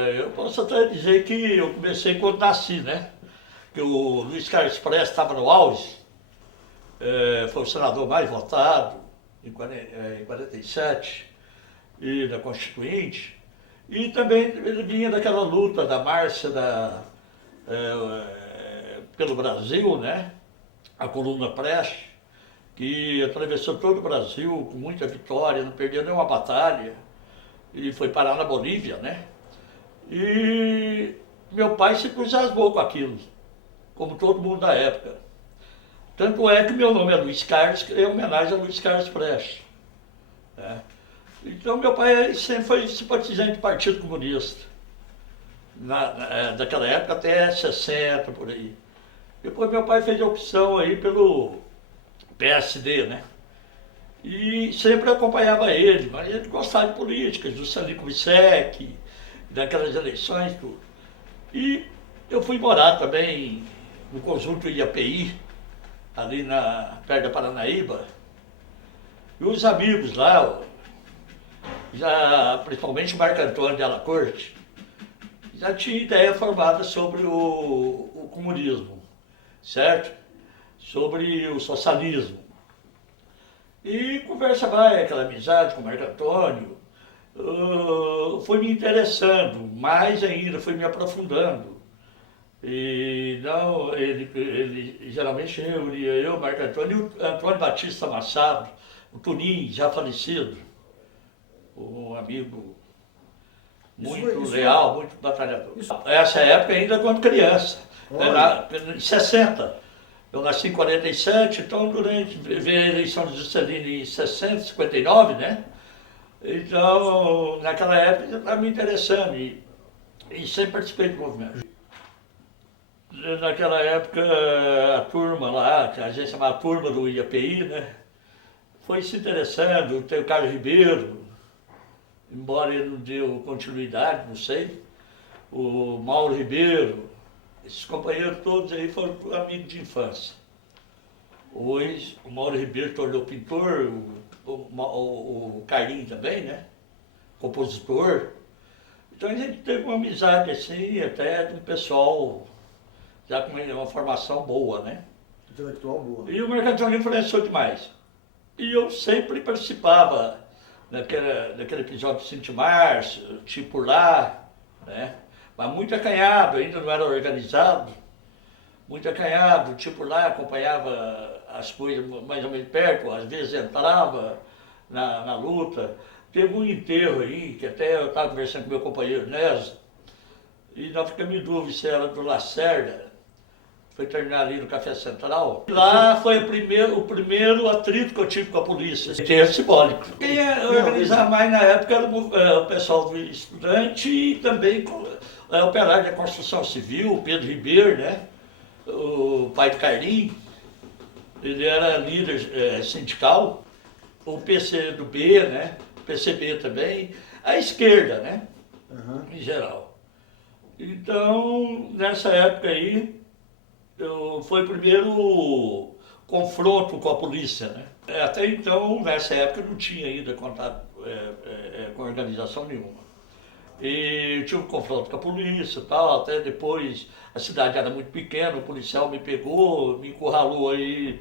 Eu posso até dizer que eu comecei quando nasci, né? Que o Luiz Carlos Prestes estava no auge, foi o senador mais votado em 47 e da Constituinte. E também ele vinha daquela luta da Márcia pelo Brasil, né? A coluna Prestes, que atravessou todo o Brasil com muita vitória, não perdeu nenhuma batalha e foi parar na Bolívia, né? E meu pai se entusiasmou com aquilo, como todo mundo da época. Tanto é que meu nome é Luiz Carlos, que é homenagem a Luiz Carlos Prestes. Né? Então meu pai sempre foi simpatizante do Partido Comunista, daquela época até 60, por aí. Depois meu pai fez a opção aí pelo PSD, né? E sempre acompanhava ele, mas ele gostava de política, do Juscelino Kubitschek, daquelas eleições, tudo. E eu fui morar também no conjunto IAPI, ali perto da Paranaíba, e os amigos lá, já, principalmente o Marco Antônio de Alacorte, já tinha ideia formada sobre o comunismo, certo? Sobre o socialismo. E conversa vai, aquela amizade com o Marco Antônio, foi me interessando, mais ainda, foi me aprofundando. E não, ele geralmente reunia eu, Marco Antônio e o Antônio Batista Machado, o Tunim, já falecido, um amigo muito leal, muito batalhador. Essa época ainda quando criança, em 60. Eu nasci em 47, então durante veio a eleição de Juscelino em 60, 59, né? Então, naquela época eu estava me interessando e sempre participei do movimento. Naquela época, a turma lá, que a gente chamava turma do IAPI, né? Foi se interessando, tem o Carlos Ribeiro, embora ele não deu continuidade, não sei. O Mauro Ribeiro, esses companheiros todos aí foram amigos de infância. Hoje, o Mauro Ribeiro tornou pintor, o Carlinhos também, né? Compositor. Então a gente teve uma amizade assim, até de um pessoal já com uma formação boa, né? Intelectual boa. E o Marco Antônio influenciou demais. E eu sempre participava daquele episódio de 5 de março, tipo por lá, né? Mas muito acanhado, ainda não era organizado, muito acanhado, tipo lá, acompanhava as coisas mais ou menos perto, às vezes entrava na luta. Teve um enterro aí, que até eu estava conversando com meu companheiro Nézio, e nós ficamos em dúvida se era do Lacerda, foi terminar ali no Café Central. Lá foi o primeiro atrito que eu tive com a polícia. Enterro simbólico. Quem ia organizar mais na época era o pessoal do estudante e também o operário da construção civil, o Pedro Ribeiro, né? O pai do Carlinhos, ele era líder sindical, o PCdoB, né? O PCB também, a esquerda, né? Em geral. Então, nessa época aí, foi o primeiro confronto com a polícia, né? Até então, nessa época, não tinha ainda contato com organização nenhuma. E tive um confronto com a polícia e tal, até depois a cidade era muito pequena, o policial me pegou, me encurralou aí,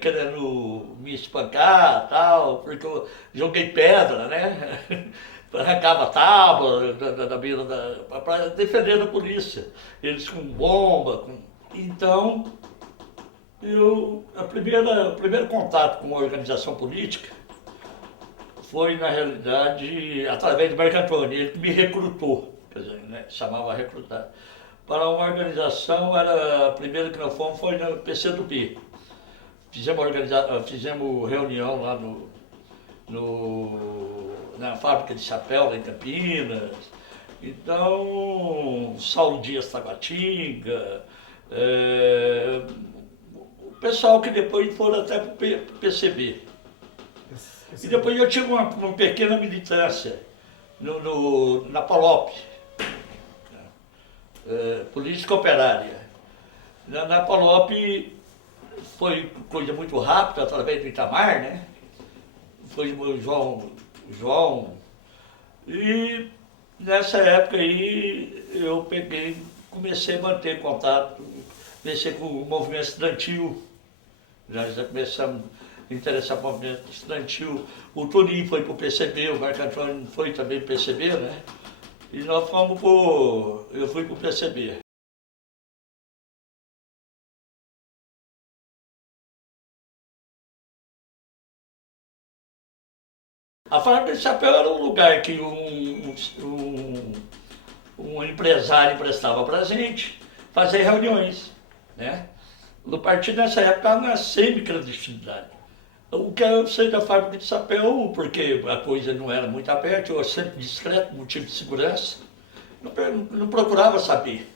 querendo me espancar tal, porque eu joguei pedra, né? Arrancava tábua da beira para defender da polícia. Eles com bomba, Então, o primeiro contato com a organização política foi, na realidade, através do Marco Antônio, ele que me recrutou, quer dizer, né, chamava recrutar, para uma organização, a primeira que nós fomos foi no PCdoB. Fizemos reunião lá na fábrica de chapéu, lá em Campinas. Então, Saulo Dias Taguatinga, o pessoal que depois foram até para o PCB. E depois eu tive uma pequena militância na Palop, política operária. Na Palop foi coisa muito rápida, através do Itamar, né? Foi o João. E Nessa época aí eu peguei, comecei a manter contato, comecei com o movimento estudantil, já começamos a interessar no movimento estudantil. O Toninho foi para o PCB, o Marco Antônio foi também para o PCB, né? E nós fomos eu fui para o PCB. A Fábrica de Chapéu era um lugar que um empresário emprestava para a gente fazer reuniões, né? No partido nessa época estava na semi-clandestinidade. O que eu sei da Fábrica de Chapéu, porque a coisa não era muito aberta, eu sempre discreto, motivo de segurança, não procurava saber.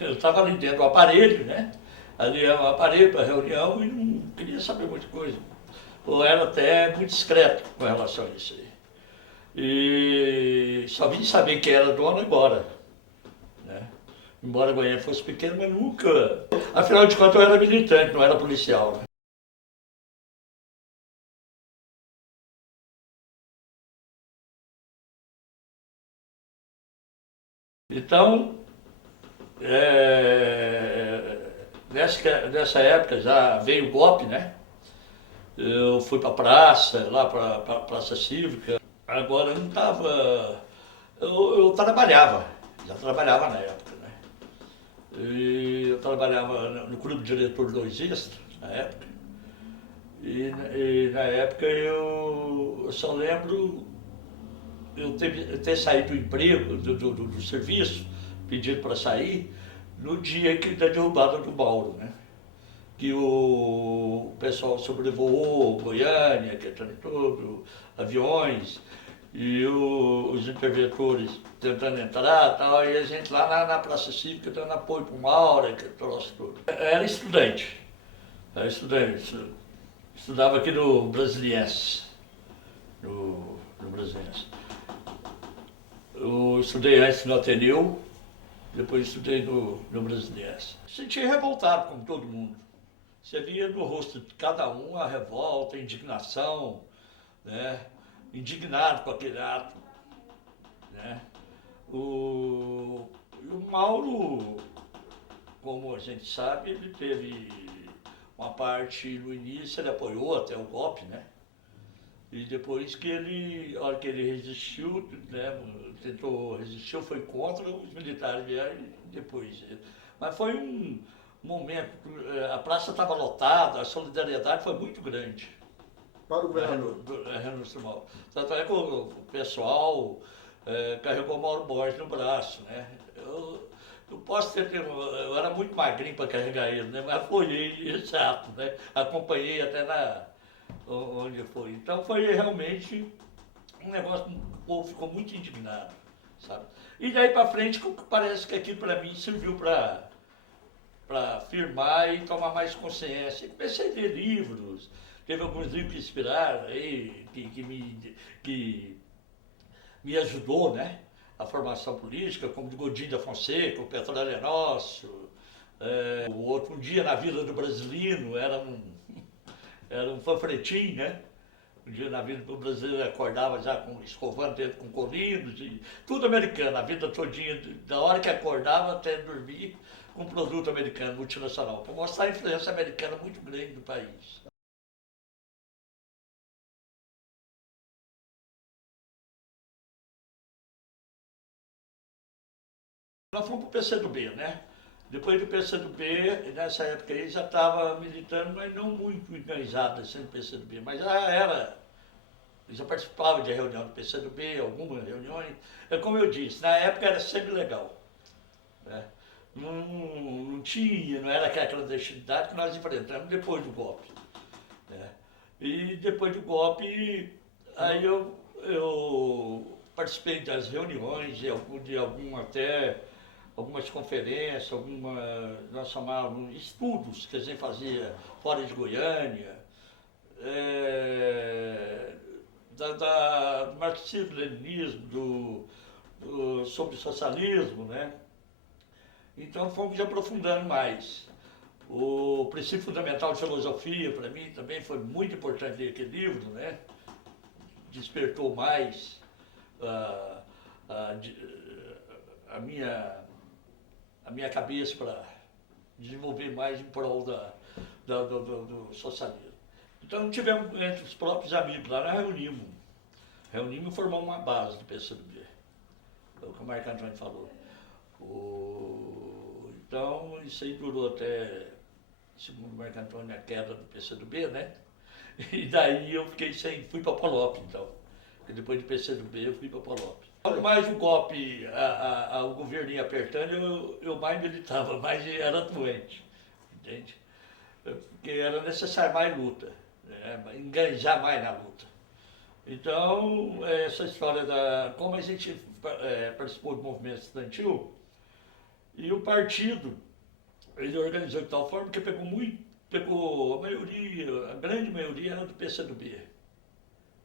Eu estava ali dentro do aparelho, né? Ali é um aparelho para reunião e não queria saber muita coisa. Ou era até muito discreto com relação a isso aí. E só vim saber que era dono agora, né? Embora Goiânia fosse pequeno, mas nunca. Afinal de contas, eu era militante, não era policial, né? Então, nessa época já veio o golpe, né? Eu fui para a praça, lá para a Praça Cívica. Agora eu não estava. Eu trabalhava, já trabalhava na época, né? E eu trabalhava no Clube Diretor do Exista, na época. E na época eu só lembro eu ter saído do emprego, do serviço, pedido para sair, no dia da derrubada do Mauro, né? Que o pessoal sobrevoou Goiânia, que é todo, aviões, e os interventores tentando entrar tal, e a gente lá na Praça Cívica dando apoio para o Mauro, que troço todo. Era estudante, estudava aqui no Brasiliense, no Brasiliense. Eu estudei antes no Ateneu, depois estudei no Brasiliense. Sentia revoltado, como todo mundo. Você via no rosto de cada um a revolta, a indignação, né? Indignado com aquele ato, né? O Mauro, como a gente sabe, ele teve uma parte no início, ele apoiou até o golpe, né? E depois a hora que ele resistiu, né, tentou resistir, foi contra, os militares vieram depois. Mas foi um momento, a praça estava lotada, a solidariedade foi muito grande. Para o governador. Nacional. Tanto é que o pessoal carregou o Mauro Borges no braço, né? Eu posso eu era muito magrinho para carregar ele, né? Mas apoiei esse ato, né? Acompanhei até onde foi. Então foi realmente um negócio, o povo ficou muito indignado, sabe? E daí para frente parece que aquilo para mim serviu para firmar e tomar mais consciência. Comecei a ler livros, teve alguns livros que inspiraram aí, que me ajudou, né? A formação política, como de Godinho da Fonseca, o Petróleo é Nosso, o outro Um Dia na Vida do Brasilino, era um panfletim, né? Um dia na vida do brasileiro acordava já escovando dentro com colinos, e tudo americano, a vida todinha, da hora que acordava até dormir, com produto americano, multinacional, para mostrar a influência americana muito grande no país. Nós fomos para o PCdoB, né? Depois do PCdoB, nessa época aí já estava militando, mas não muito enganjado assim no PCdoB, mas já era, já participava de reunião do PCdoB, algumas reuniões. É como eu disse, na época era sempre legal, né? Não tinha, não era aquela clandestinidade que nós enfrentamos depois do golpe, né? E depois do golpe, aí eu participei das reuniões, de algum até algumas conferências, nós chamávamos estudos que a gente fazia fora de Goiânia, do marxismo-leninismo, sobre o socialismo, né? Então fomos aprofundando mais. O princípio fundamental de filosofia, para mim, também foi muito importante ler aquele livro, né? Despertou mais a, de- a minha cabeça para desenvolver mais em prol do socialismo. Então tivemos entre os próprios amigos lá, nós reunimos e formamos uma base do PCdoB, é o que o Marco Antônio falou. Então isso aí durou até, segundo o Marco Antônio, a queda do PCdoB, né? E daí eu fiquei fui para Polop então. Porque depois do PCdoB eu fui para Polop. Quanto mais o golpe, o governo ia apertando, eu mais militava, mais era doente, entende? Porque era necessário mais luta, né? Engajar mais na luta. Então, essa história como a gente participou do movimento estudantil, e o partido, ele organizou de tal forma que pegou a grande maioria era do PCdoB,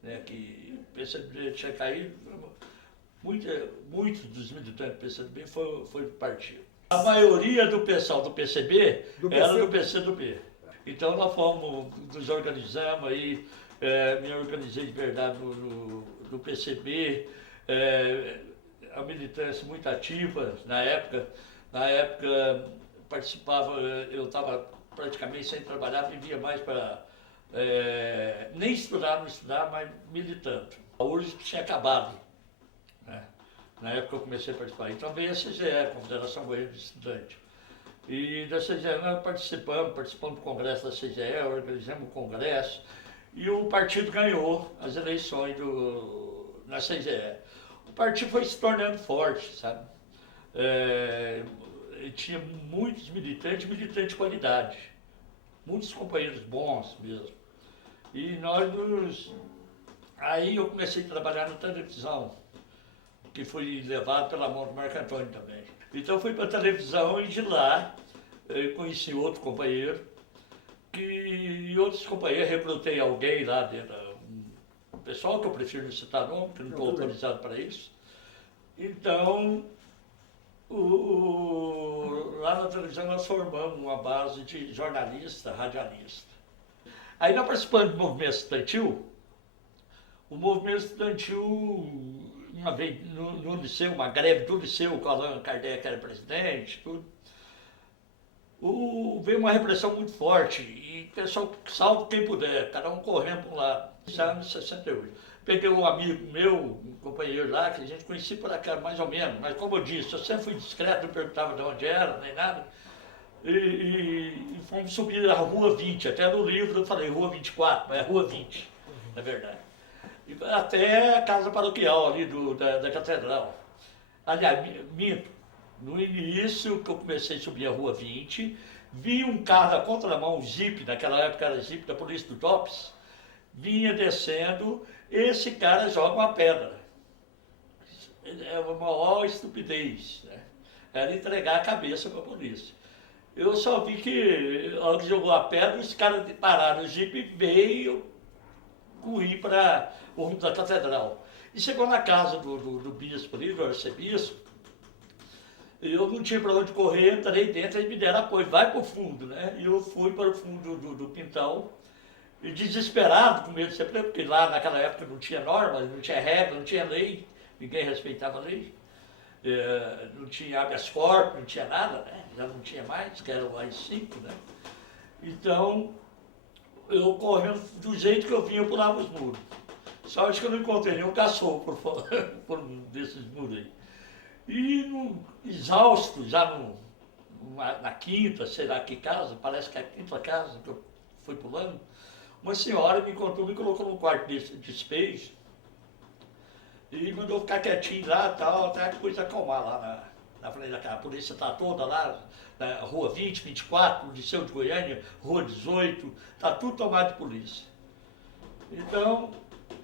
né? Que o PCdoB tinha caído, muitos dos militantes do PCdoB foi do partido. A maioria do pessoal do PCB era do PCdoB. Então nós nos organizamos aí, me organizei de verdade no PCB, a militância muito ativa na época. Na época participava, eu estava praticamente sem trabalhar, vivia mais para nem estudar, não estudar, mas militando. A URSS tinha acabado, né? Na época eu comecei a participar. Então veio a CGE, Confederação Goiana de Estudante. E da CGE nós participamos do congresso da CGE, organizamos o congresso, e o partido ganhou as eleições na CGE. O partido foi se tornando forte, sabe? Tinha muitos militantes de qualidade, muitos companheiros bons mesmo. E aí eu comecei a trabalhar na televisão, que fui levado pela mão do Marco Antônio também. Então fui para a televisão e de lá eu conheci outro companheiro, e outros companheiros, recrutei alguém lá dentro, um pessoal que eu prefiro não citar nome, que não estou autorizado para isso. Então, lá na televisão nós formamos uma base de jornalista, radialista. Aí nós participamos do movimento estudantil. O movimento estudantil, uma vez no liceu, uma greve do liceu, o Allan Kardec era presidente, tudo. Veio uma repressão muito forte e o pessoal, salve quem puder, cada um correndo para um lado. Isso era em 68. Peguei um amigo meu, um companheiro lá, que a gente conhecia por cá mais ou menos, mas como eu disse, eu sempre fui discreto, não perguntava de onde era, nem nada. E fomos subir a Rua 20, até no livro eu falei Rua 24, mas é Rua 20, na verdade. E até a casa paroquial ali da catedral. Aliás, minto, no início que eu comecei a subir a Rua 20, vi um carro da contramão, um Jeep, naquela época era Jeep da polícia do TOPS, vinha descendo, esse cara joga uma pedra. É uma maior estupidez, né? Era entregar a cabeça para a polícia. Eu só vi que, a hora que jogou a pedra, os caras pararam o Jeep e veio correr para o rumo da catedral. E chegou na casa do bispo ali, do arcebispo, eu não tinha para onde correr, entrei dentro, eles me deram apoio, vai para o fundo, né? E eu fui para o fundo do quintal, e desesperado, com medo de ser preso, porque lá naquela época não tinha norma, não tinha regra, não tinha lei, ninguém respeitava a lei, não tinha habeas corpus, não tinha nada, né? Já não tinha mais, que era o AI-5, né? Então, eu correndo do jeito que eu vinha, eu pulava os muros. Só acho que eu não encontrei nenhum cachorro por um desses muros aí. E exausto, já na quinta, sei lá que casa, parece que é a quinta casa que eu fui pulando, uma senhora me encontrou, me colocou num quarto de despejo e mandou ficar quietinho lá, tal, até a coisa acalmar lá na frente da casa. A polícia está toda lá, na Rua 20, 24, Liceu de Goiânia, Rua 18, está tudo tomado de polícia. Então,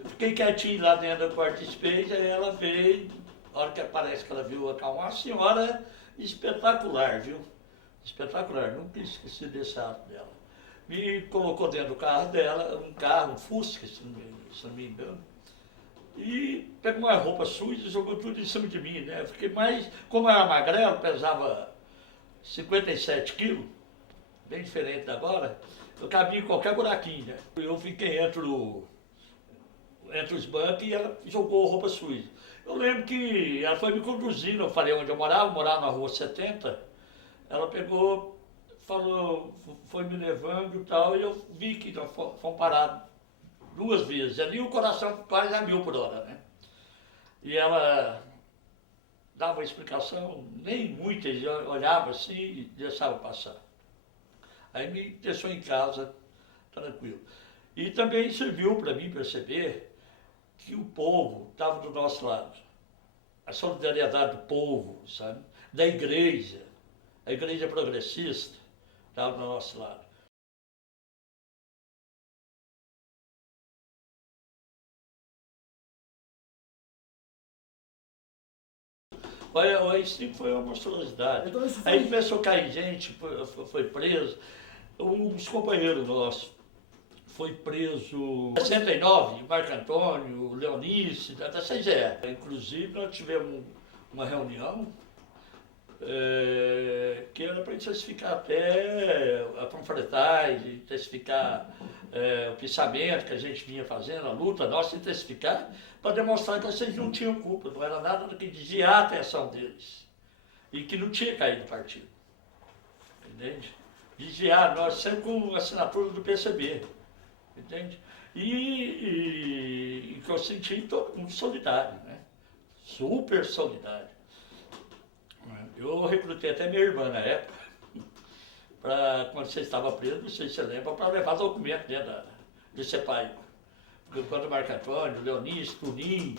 eu fiquei quietinho lá dentro do quarto de despejo, aí ela veio. A hora que parece que ela viu acalmar, a senhora espetacular, viu? Espetacular, nunca esqueci desse ato dela. Me colocou dentro do carro dela, um Fusca, se não me engano, e pegou uma roupa suja e jogou tudo em cima de mim, né? Eu fiquei como eu era magrelo, pesava 57 quilos, bem diferente da agora, eu cabia em qualquer buraquinho, né? Eu fiquei entre os bancos e ela jogou roupa suja. Eu lembro que ela foi me conduzindo, eu falei onde eu morava na rua 70. Ela pegou, falou, foi me levando e tal, e eu vi que nós fomos parados 2 vezes. Ali o coração quase a 1000 por hora, né? E ela dava uma explicação, nem muitas, olhava assim e deixava passar. Aí me deixou em casa, tranquilo. E também serviu para mim perceber que o povo estava do nosso lado. A solidariedade do povo, sabe? Da igreja, a igreja progressista estava do nosso lado. Isso sempre foi uma monstruosidade. Então isso foi... Aí começou a cair gente, foi preso. Uns companheiros nossos foi preso em 69, Marco Antônio, Leonice, da CGE. Inclusive nós tivemos uma reunião que era para intensificar até a panfletagem, intensificar o pensamento que a gente vinha fazendo, a luta nossa, intensificar, para demonstrar que vocês não tinham culpa, não era nada do que desviar a atenção deles. E que não tinha caído o partido. Entende? Desviar, nós sempre com assinatura do PCB. Entende? E que eu senti todo mundo solidário, né? Super solidário. Eu recrutei até minha irmã na época, para quando você estava preso, não sei se você lembra, para levar documento dentro de CEPAI. Porque quando o Marco Antônio, o Leonice, Turim,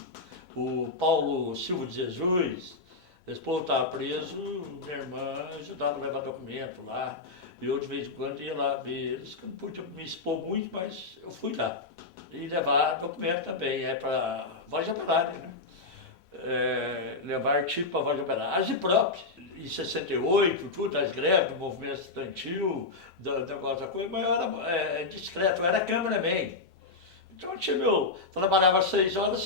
o Paulo Silva de Jesus, esse povo estava preso, minha irmã ajudava a levar documento lá. E eu de vez em quando ia lá ver eles, que não podia me expor muito, mas eu fui lá. E levar documento também, para Voz de Operária, né? Levar artigo para a Voz de Operária. As próprias, em 68, tudo, as greves, do movimento estudantil, do negócio da coisa, mas eu era discreto, eu era cameraman. Então eu tinha trabalhava 6 horas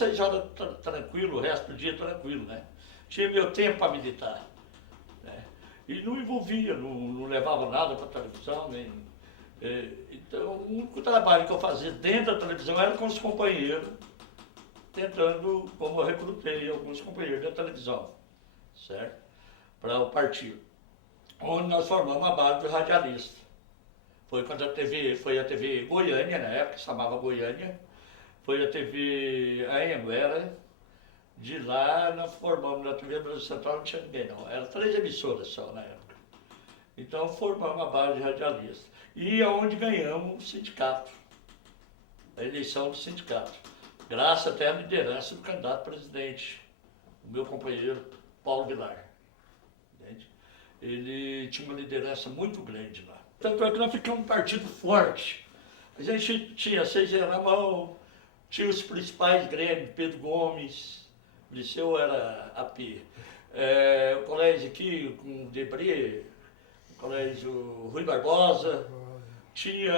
tranquilo, o resto do dia tranquilo, né? Tinha meu tempo para meditar. Né? E não envolvia, não levava nada para a televisão, nem. Então o único trabalho que eu fazia dentro da televisão era com os companheiros, tentando, como eu recrutei alguns companheiros da televisão, certo? Para o partido. Onde nós formamos uma base de radialista. Foi quando foi a TV Goiânia, na época, se chamava Goiânia, foi a TV Anhanguera. De lá nós formamos na TV Brasil Central, não tinha ninguém não, eram 3 emissoras só na época. Então formamos uma base de radialista. E aonde ganhamos o sindicato, a eleição do sindicato. Graças até à liderança do candidato presidente, o meu companheiro Paulo Vilar. Entende? Ele tinha uma liderança muito grande lá. Tanto é que nós ficamos um partido forte. A gente tinha a CG na mão, tinha os principais grêmios, Pedro Gomes, o liceu era AP. O colégio aqui com Debré, o colégio Rui Barbosa, tinha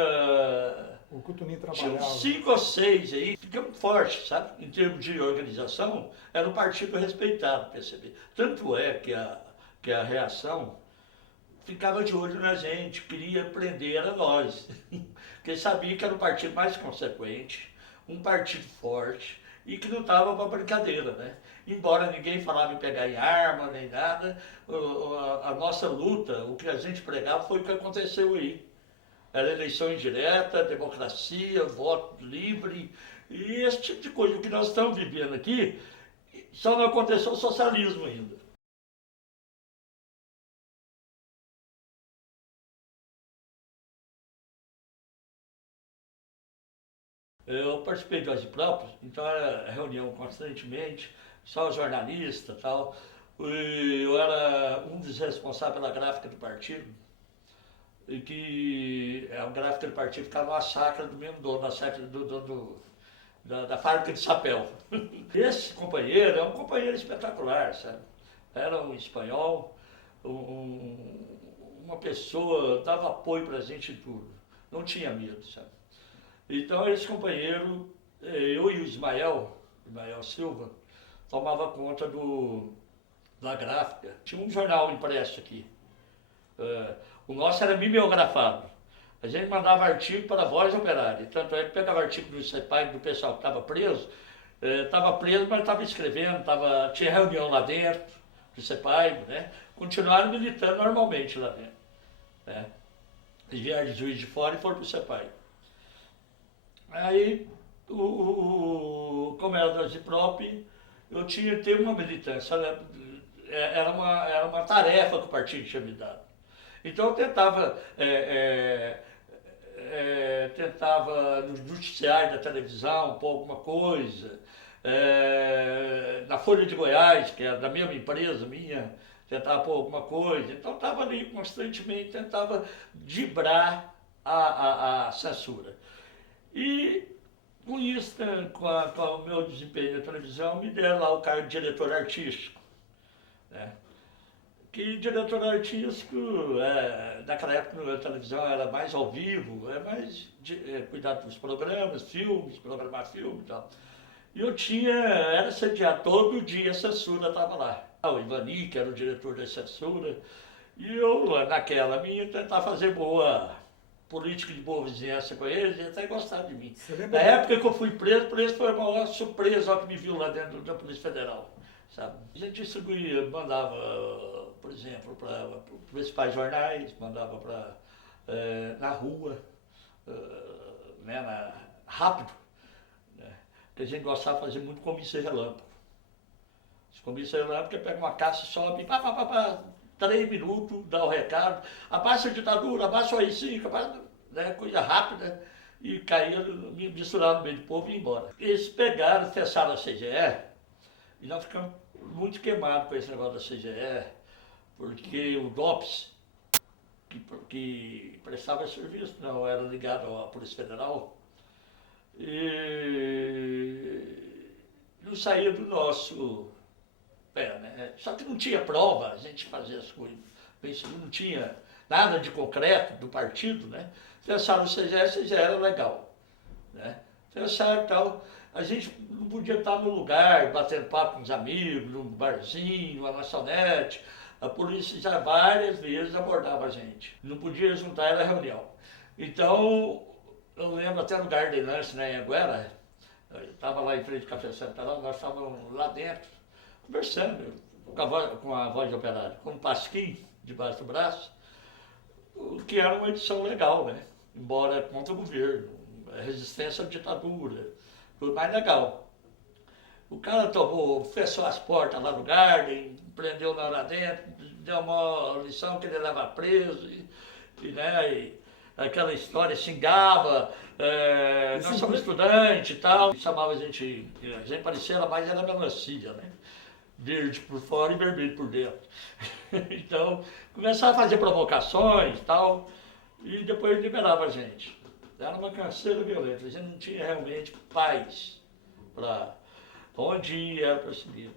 o Cotoninho tinha trabalhava. uns 5 ou 6 aí, ficamos fortes, sabe? Em termos de organização, era um partido respeitado, PCB. Tanto é que a reação ficava de olho na gente, queria prender a nós. Porque sabia que era um partido mais consequente, um partido forte e que não estava para brincadeira, né? Embora ninguém falava em pegar em arma nem nada, a nossa luta, o que a gente pregava foi o que aconteceu aí. Era eleição indireta, democracia, voto livre e esse tipo de coisa. O que nós estamos vivendo aqui, só não aconteceu o socialismo ainda. Eu participei do Agipróprios, então era reunião constantemente, só jornalista e tal. Eu era um dos responsáveis pela gráfica do partido, e que a gráfica do partido ficava na chácara do mesmo dono, na chácara do dono da fábrica de chapéu. Esse companheiro é um companheiro espetacular, sabe? Era um espanhol, uma pessoa, dava apoio pra gente em tudo, não tinha medo, sabe? Então esse companheiro, eu e o Ismael Silva, tomava conta da gráfica. Tinha um jornal impresso aqui. O nosso era mimeografado. A gente mandava artigo para a Voz Operária. Tanto é que pegava artigo do CEPAI, do pessoal que estava preso, Estava preso, mas estava escrevendo, tinha reunião lá dentro, do CEPAI, né? Continuaram militando normalmente lá dentro. Né? Eles vieram de Juiz de Fora e foram para o CEPAI. Aí, como era da Ziprop, eu tinha que ter uma militância, né? Era uma tarefa que o partido tinha me dado. Então eu tentava, tentava no noticiário da televisão pôr alguma coisa, na Folha de Goiás, que era da mesma empresa minha, tentava pôr alguma coisa. Então estava ali constantemente, tentava driblar a censura. E com isso, né, com o meu desempenho na televisão, me deram lá o cargo de diretor artístico. Né? Que diretor artístico, naquela época a televisão era mais ao vivo, mais cuidar dos programas, filmes, programar filme e tal. E eu era sediado todo dia, a censura estava lá. O Ivani, que era o diretor da censura, e eu, naquela minha, tentar fazer boa política de boa vizinhança com eles e até gostar de mim. Na época que eu fui preso foi a maior surpresa que me viu lá dentro da Polícia Federal. Sabe? A gente distribuía, mandava, por exemplo, para os principais jornais, mandava na rua, né, rápido. Né? Porque a gente gostava de fazer muito comício relâmpago. Os comícios relâmpagos, pega uma caixa, sobe, 3 minutos, dá o recado, abaixa a ditadura, abaixa o AI-5, né, coisa rápida, e caía, me misturaram no meio do povo e ia embora. Eles pegaram, fecharam a CGE, e nós ficamos muito queimados com esse negócio da CGE, porque o DOPS, que prestava serviço, não era ligado à Polícia Federal, e não saía do nosso pé, né? Só que não tinha prova, a gente fazia as coisas, não tinha nada de concreto do partido, né? Pensaram no CGE era legal, né? Pensaram tal. A gente não podia estar no lugar, batendo papo com os amigos, num barzinho, numa lanchonete. A polícia já várias vezes abordava a gente. Não podia juntar, era reunião. Então, eu lembro até no Garden Lunch, né, em Anguera, eu estava lá em frente ao Café Central, nós estávamos lá dentro, conversando com a voz de operário, com um pasquim debaixo do braço, o que era uma edição legal, né? Embora contra o governo, resistência à ditadura, tudo mais legal. O cara fechou as portas lá no Garden, prendeu nós lá dentro, deu uma lição que ele leva preso, né, aquela história, xingava, nós somos estudantes e tal, chamava a gente parecia mais era melancia, né? Verde por fora e vermelho por dentro. Então, começava a fazer provocações e tal, e depois liberava a gente. Era uma canseira violenta, a gente não tinha realmente paz para onde ir, era perseguido.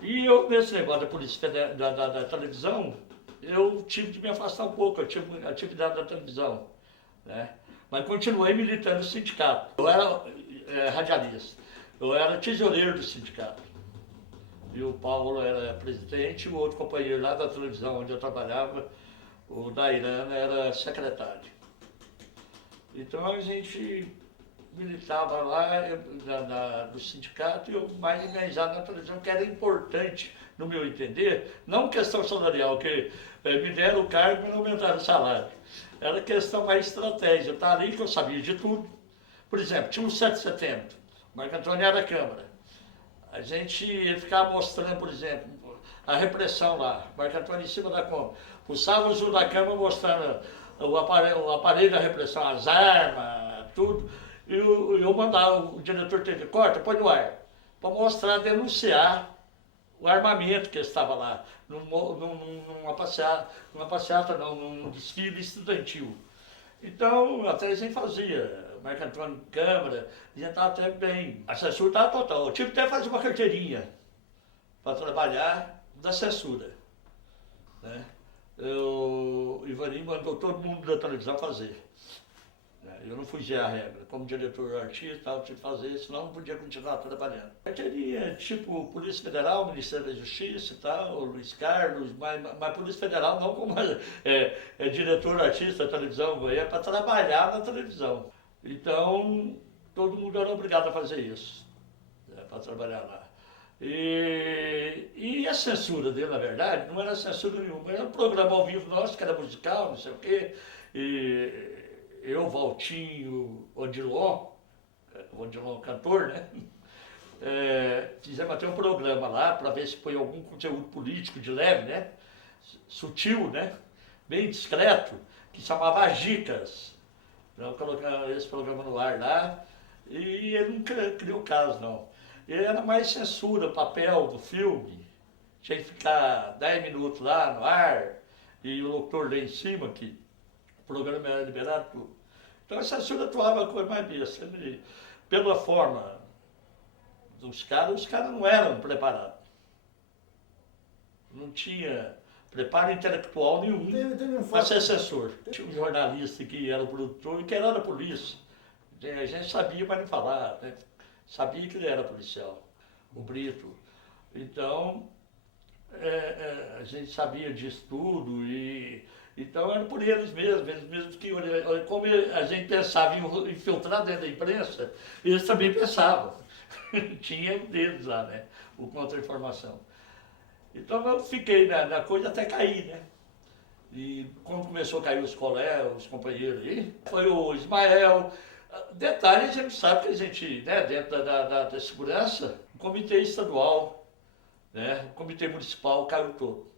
E eu, nesse negócio da polícia da televisão, eu tive de me afastar um pouco, eu tive atividade da televisão, né? Mas continuei militando no sindicato. Eu era radialista, eu era tesoureiro do sindicato. E o Paulo era presidente, e o outro companheiro lá da televisão onde eu trabalhava, o Dairana, era secretário. Então a gente militava lá do sindicato e eu mais enganjado na televisão, que era importante, no meu entender, não questão salarial, que me deram o cargo e não aumentaram o salário. Era questão mais estratégia. Tá ali que eu sabia de tudo. Por exemplo, tinha um 7 de setembro, o Marco Antônio era da Câmara. Ele ficava mostrando, por exemplo, a repressão lá, o Marco Antônio em cima da Câmara. Puxava o Zul da Câmara mostrando o aparelho da repressão, as armas, tudo. E eu mandava o diretor de TV, corta, põe no ar, para mostrar, denunciar o armamento que estava lá, numa passeata não, num desfile estudantil. Então, até a gente fazia, Marco Antônio Câmara, a gente estava até bem. A censura estava total. Eu tive até fazer uma carteirinha para trabalhar da censura. Né? O Ivani mandou todo mundo da televisão fazer. Eu não fugia a regra. Como diretor artista, eu tinha que fazer, senão não podia continuar trabalhando. Carteirinha tipo Polícia Federal, Ministério da Justiça e tal, Luiz Carlos, mas Polícia Federal não como diretor artista da televisão, é para trabalhar na televisão. Então, todo mundo era obrigado a fazer isso. para trabalhar lá. E a censura dele, na verdade, não era censura nenhuma, era um programa ao vivo nosso, que era musical, não sei o quê. E eu, Valtinho, Odilon cantor, né? Fizemos até um programa lá para ver se foi algum conteúdo político de leve, né? Sutil, né? Bem discreto, que chamava As Dicas. Nós colocamos esse programa no ar lá e ele não criou caso, não. Ele era mais censura, papel do filme. Tinha que ficar 10 minutos lá no ar e o locutor lá em cima, que o programa era liberado tudo. Então a censura atuava com a mais besta. Pela forma dos caras, os caras não eram preparados. Não tinha preparo intelectual nenhum para ser censor. Tinha um jornalista que era o produtor e que era da polícia. A gente sabia, mas não falava, né? Sabia que ele era policial, o Brito. Então, a gente sabia disso tudo e então era por eles mesmos que, como a gente pensava em infiltrar dentro da imprensa, eles também pensavam. Tinha um deles lá, né? O contra-informação. Então eu fiquei na coisa até cair, né? E quando começou a cair os colegas, os companheiros aí, foi o Ismael. Detalhe, a gente sabe que a gente, né, dentro da segurança, o comitê estadual, né, o comitê municipal caiu todo.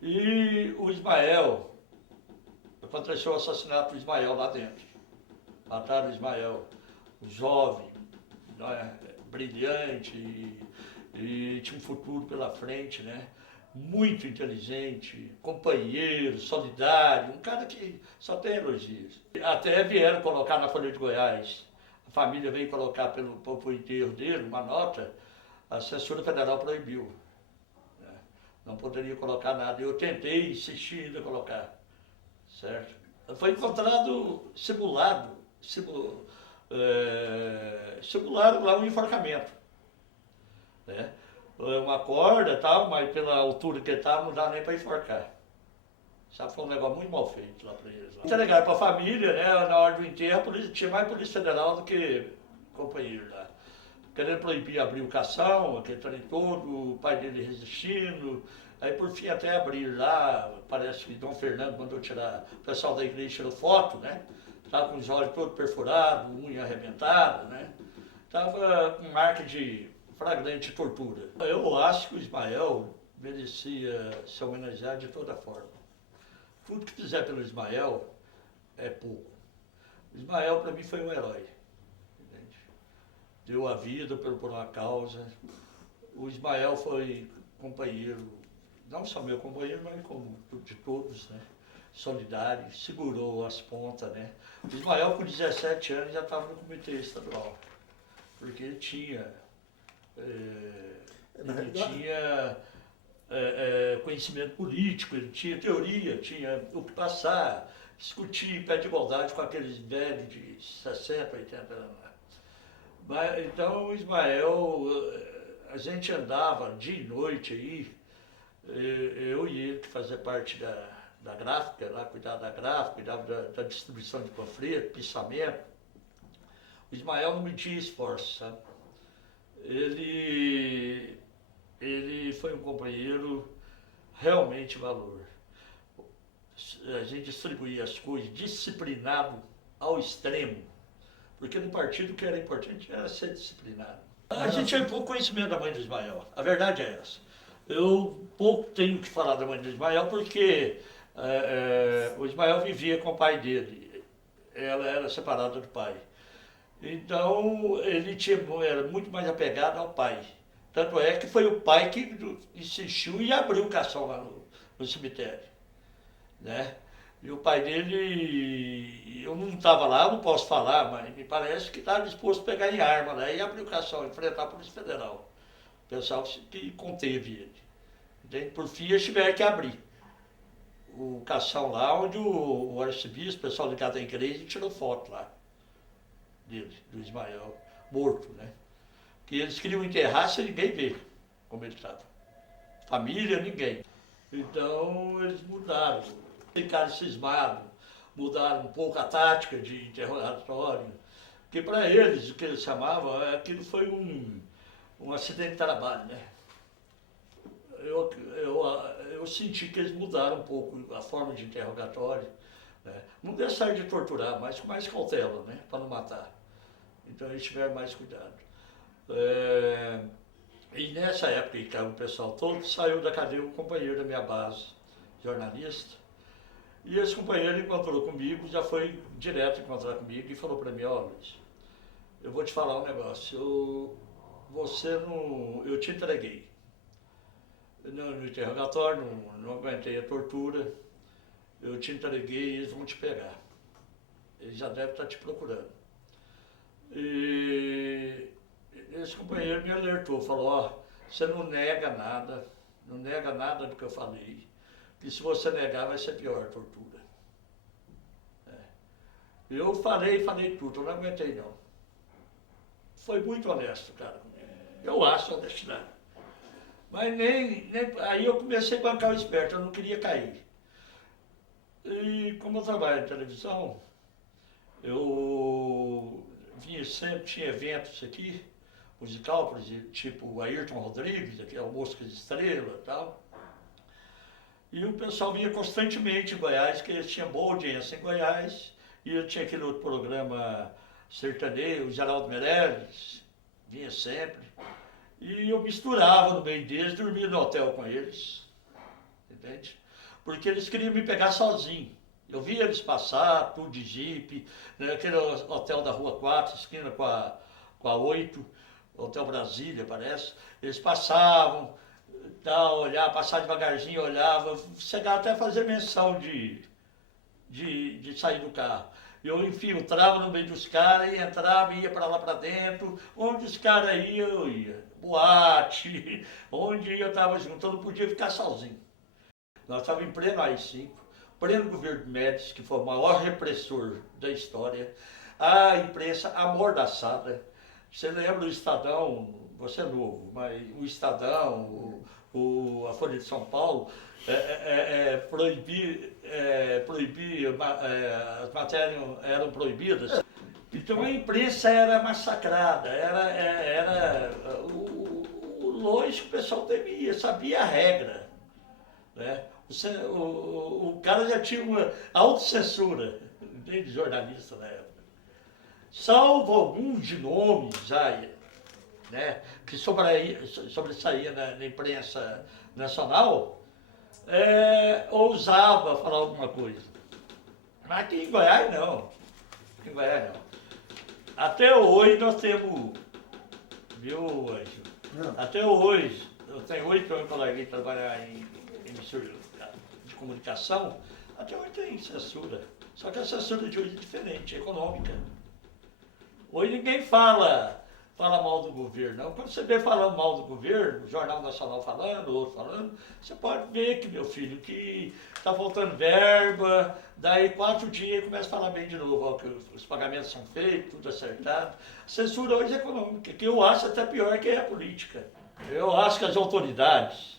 E o Ismael, aconteceu o assassinato do Ismael lá dentro. Mataram o Ismael, o jovem, né, brilhante e tinha um futuro pela frente, né? Muito inteligente, companheiro, solidário, um cara que só tem elogios. Até vieram colocar na Folha de Goiás, a família veio colocar pro enterro dele uma nota, a censura federal proibiu. Né? Não poderia colocar nada. Eu tentei insistir ainda colocar, certo? Foi encontrado simulado lá um enforcamento. Né? Uma corda e tal, mas pela altura que ele estava não dá nem para enforcar. Sabe, foi um negócio muito mal feito lá para eles. Entregaram para a família, né? Na hora do enterro, a polícia, tinha mais polícia federal do que companheiro lá. Querendo proibir abrir o cação, aquele trem todo, o pai dele resistindo. Aí por fim até abrir lá, parece que Dom Fernando mandou tirar, o pessoal da igreja tirou foto, né? Estava com os olhos todos perfurados, unha arrebentada, né? Estava com marca de flagrante tortura. Eu acho que o Ismael merecia ser homenageado de toda forma. Tudo que fizer pelo Ismael é pouco. O Ismael, para mim, foi um herói. Entende? Deu a vida por uma causa. O Ismael foi companheiro, não só meu companheiro, mas como de todos, né? Solidário, segurou as pontas, né? O Ismael, com 17 anos, já estava no comitê estadual, porque ele tinha conhecimento político, ele tinha teoria, tinha o que passar, discutir em pé de igualdade com aqueles velhos de 60, 80 anos. Mas, então, o Ismael, a gente andava dia e noite aí, eu e ele que fazia parte da gráfica, lá, cuidava da gráfica, cuidava da distribuição de panfleto, pensamento. O Ismael não media esforço, sabe? Ele foi um companheiro realmente valor. A gente distribuía as coisas disciplinado ao extremo, porque no partido o que era importante era ser disciplinado. A gente tinha pouco conhecimento da mãe do Ismael, a verdade é essa. Eu pouco tenho que falar da mãe do Ismael porque o Ismael vivia com o pai dele, ela era separada do pai. Então ele era muito mais apegado ao pai. Tanto é que foi o pai que insistiu e abriu o cação lá no cemitério. Né? E o pai dele, eu não estava lá, não posso falar, mas me parece que estava disposto a pegar em arma lá e abrir o cação, enfrentar a Polícia Federal. O pessoal que conteve ele. Entende? Por fim, eles tiveram que abrir o cação lá, onde o arcebispo, o pessoal ligado à igreja, tirou foto lá dele, do Ismael, morto, né? Que eles queriam enterrar sem ninguém ver como ele estava. Família, ninguém. Então eles mudaram, ficaram cismados, mudaram um pouco a tática de interrogatório, porque para eles o que eles chamavam, aquilo foi um acidente de trabalho, né? Eu senti que eles mudaram um pouco a forma de interrogatório, né? Não deixaram de torturar, mas com mais cautela, né? Para não matar. Então eles tiveram mais cuidado. E nessa época que o pessoal todo saiu da cadeia um companheiro da minha base, jornalista, e esse companheiro encontrou comigo, já foi direto encontrar comigo e falou para mim: ó, Luiz, eu vou te falar um negócio, eu te entreguei. No interrogatório, não aguentei a tortura, eu te entreguei e eles vão te pegar. Eles já devem estar te procurando. E esse companheiro me alertou, falou: ó, você não nega nada do que eu falei, que se você negar vai ser pior a tortura. Eu falei tudo, eu não aguentei não. Foi muito honesto, cara. Eu acho honestidade. Mas nem aí eu comecei a bancar o esperto, eu não queria cair. E como eu trabalho em televisão, eu vinha sempre, tinha eventos aqui, musical, por exemplo, tipo o Ayrton Rodrigues, aqui é o Mosca de Estrela e tal. E o pessoal vinha constantemente em Goiás, que tinha boa audiência em Goiás, e eu tinha aquele outro programa sertanejo, o Geraldo Meirelles, vinha sempre. E eu misturava no meio deles, dormia no hotel com eles, entende? Porque eles queriam me pegar sozinho. Eu via eles passar, tudo de jipe, né, aquele hotel da Rua 4, esquina com a 8, Hotel Brasília, parece. Eles passavam, tal, olhava, passava devagarzinho, olhava, chegava até a fazer menção de sair do carro. Eu infiltrava no meio dos caras e entrava e ia para lá para dentro. Onde os caras iam, eu ia. Boate, onde eu estava junto, eu não podia ficar sozinho. Nós estávamos em pleno AI-5, pleno governo Médici, que foi o maior repressor da história. A imprensa amordaçada. Você lembra do Estadão, você é novo, mas o Estadão, a Folha de São Paulo, as matérias eram proibidas. Então a imprensa era massacrada, lógico que o pessoal temia, sabia a regra. Né? O cara já tinha uma autocensura, de jornalista na época. Salvo alguns de nomes já, né, que sobressaía na imprensa nacional, ousava falar alguma coisa. Mas aqui em Goiás não. Aqui em Goiás não. Até hoje nós temos, viu, Anjo? Até hoje, eu tenho 8 anos que eu larguei trabalhar em emissora de comunicação, até hoje tem censura. Só que a censura de hoje é diferente, é econômica. Hoje ninguém fala mal do governo, não. Quando você vê falando mal do governo, o Jornal Nacional falando, o outro falando, você pode ver que, meu filho, que está faltando verba, daí 4 dias começa a falar bem de novo, ó, que os pagamentos são feitos, tudo acertado. A censura hoje é econômica, que eu acho até pior que é a política. Eu acho que as autoridades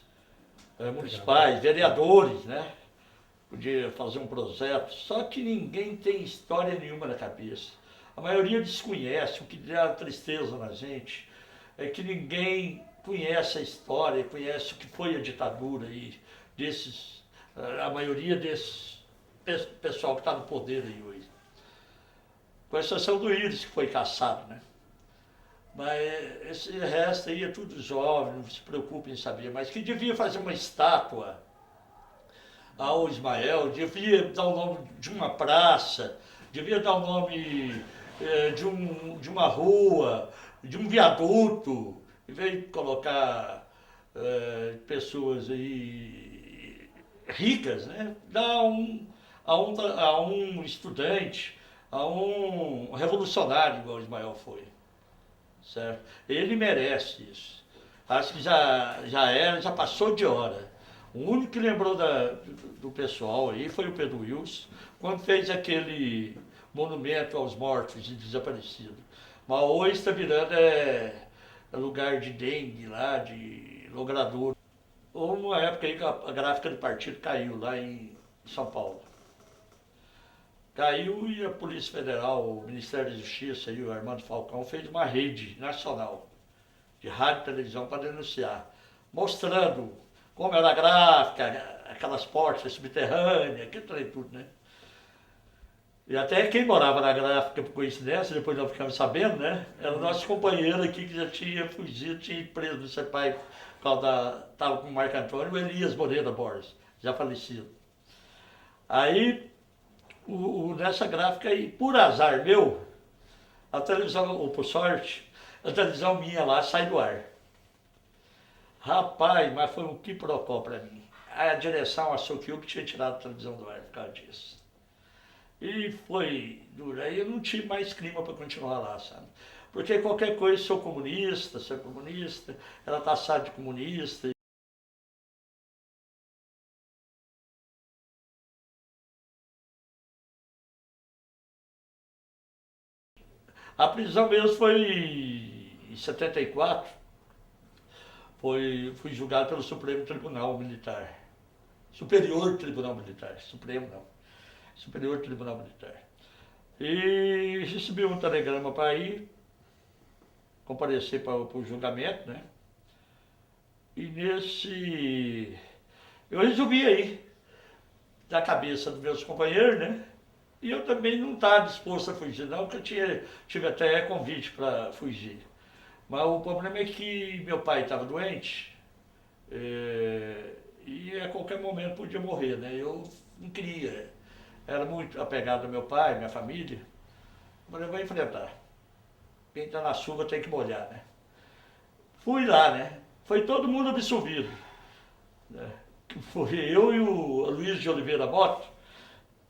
municipais, vereadores, né, podiam fazer um projeto, só que ninguém tem história nenhuma na cabeça. A maioria desconhece, o que dá tristeza na gente é que ninguém conhece a história, conhece o que foi a ditadura e a maioria desse pessoal que está no poder aí hoje. Com exceção do Íris, que foi caçado, né? Mas esse resto aí é tudo jovem, não se preocupe em saber, mas que devia fazer uma estátua ao Ismael, devia dar o nome de uma praça, devia dar o nome de uma rua, de um viaduto, em vez de colocar pessoas aí ricas, né? Dá a um estudante, a um revolucionário igual o Ismael foi, certo? Ele merece isso. Acho que já passou de hora. O único que lembrou do pessoal aí foi o Pedro Wilson, quando fez aquele monumento aos mortos e desaparecidos. Mas hoje está virando lugar de dengue lá, de logrador. Houve uma época aí que a gráfica do partido caiu lá em São Paulo. Caiu e a Polícia Federal, o Ministério da Justiça e o Armando Falcão fez uma rede nacional de rádio e televisão para denunciar, mostrando como era a gráfica, aquelas portas subterrâneas, aquilo tudo, né? E até quem morava na gráfica, por coincidência, depois nós ficamos sabendo, né? Era o nosso companheiro aqui que já tinha fugido, tinha ido preso no CEPAI, por causa da. Estava com o Marco Antônio, o Elias Moreira Borges, já falecido. Aí, nessa gráfica aí, por azar meu, a televisão, ou por sorte, a televisão minha lá sai do ar. Rapaz, mas foi um quiprocó para mim. A direção achou que eu que tinha tirado a televisão do ar por causa disso. E foi duro. Aí eu não tive mais clima para continuar lá, sabe? Porque qualquer coisa, sou comunista, ela taxada de comunista. A prisão mesmo foi em 74, fui julgado pelo Supremo Tribunal Militar. Superior Tribunal Militar, Supremo não. Superior Tribunal Militar. E recebi um telegrama para ir, comparecer para o julgamento, né? E nesse. Eu resolvi aí, da cabeça dos meus companheiros, né? E eu também não estava disposto a fugir, não, porque eu tive até convite para fugir. Mas o problema é que meu pai estava doente e a qualquer momento podia morrer, né? Eu não queria, era muito apegado ao meu pai, minha família, mas eu vou enfrentar. Quem está na chuva tem que molhar, né? Fui lá, né? Foi todo mundo absolvido, né? Foi eu e o Luiz de Oliveira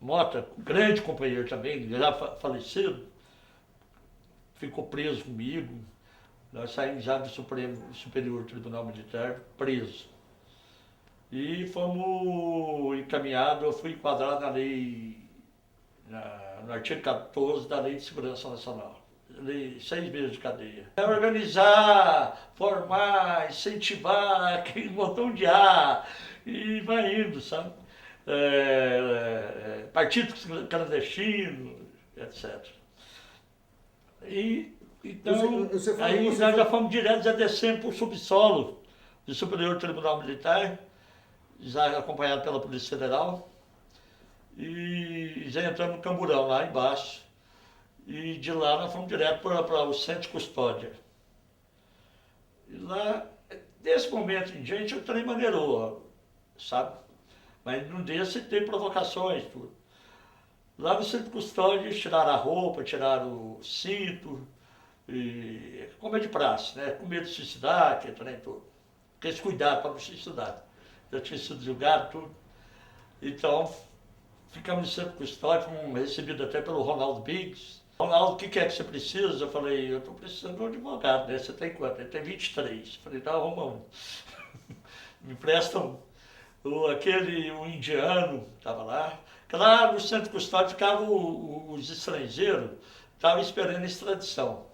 Mota, grande companheiro também, já falecido, ficou preso comigo. Nós saímos já do Superior Tribunal Militar preso. E fomos encaminhados, eu fui enquadrado na lei, no artigo 14 da Lei de Segurança Nacional. 6 meses de cadeia. É organizar, formar, incentivar, aquele montão de ar, e vai indo, sabe? Partidos clandestinos, etc. E então, aí nós já fomos direto, já descendo para o subsolo do Superior Tribunal Militar, já acompanhado pela Polícia Federal, e já entramos no Camburão, lá embaixo. E de lá nós fomos direto para o centro de custódia. E lá, desse momento em diante, o trem maneirou, sabe? Mas não desse tem provocações, tudo. Lá no centro de custódia, eles tiraram a roupa, tiraram o cinto, e, como é de praxe, né? Com medo de suicidar, que trem todo. Porque eles cuidaram para não suicidar. Já tinha sido julgado, tudo. Então, ficamos no centro de custódia, fomos recebidos até pelo Ronaldo Biggs. Ronaldo, o que é que você precisa? Eu falei, eu estou precisando de um advogado, né? Você tem quanto? Ele tem 23. Eu falei, tá, arruma um. Me emprestam um indiano, estava lá. Porque lá no centro de custódia ficavam os estrangeiros, estavam esperando extradição.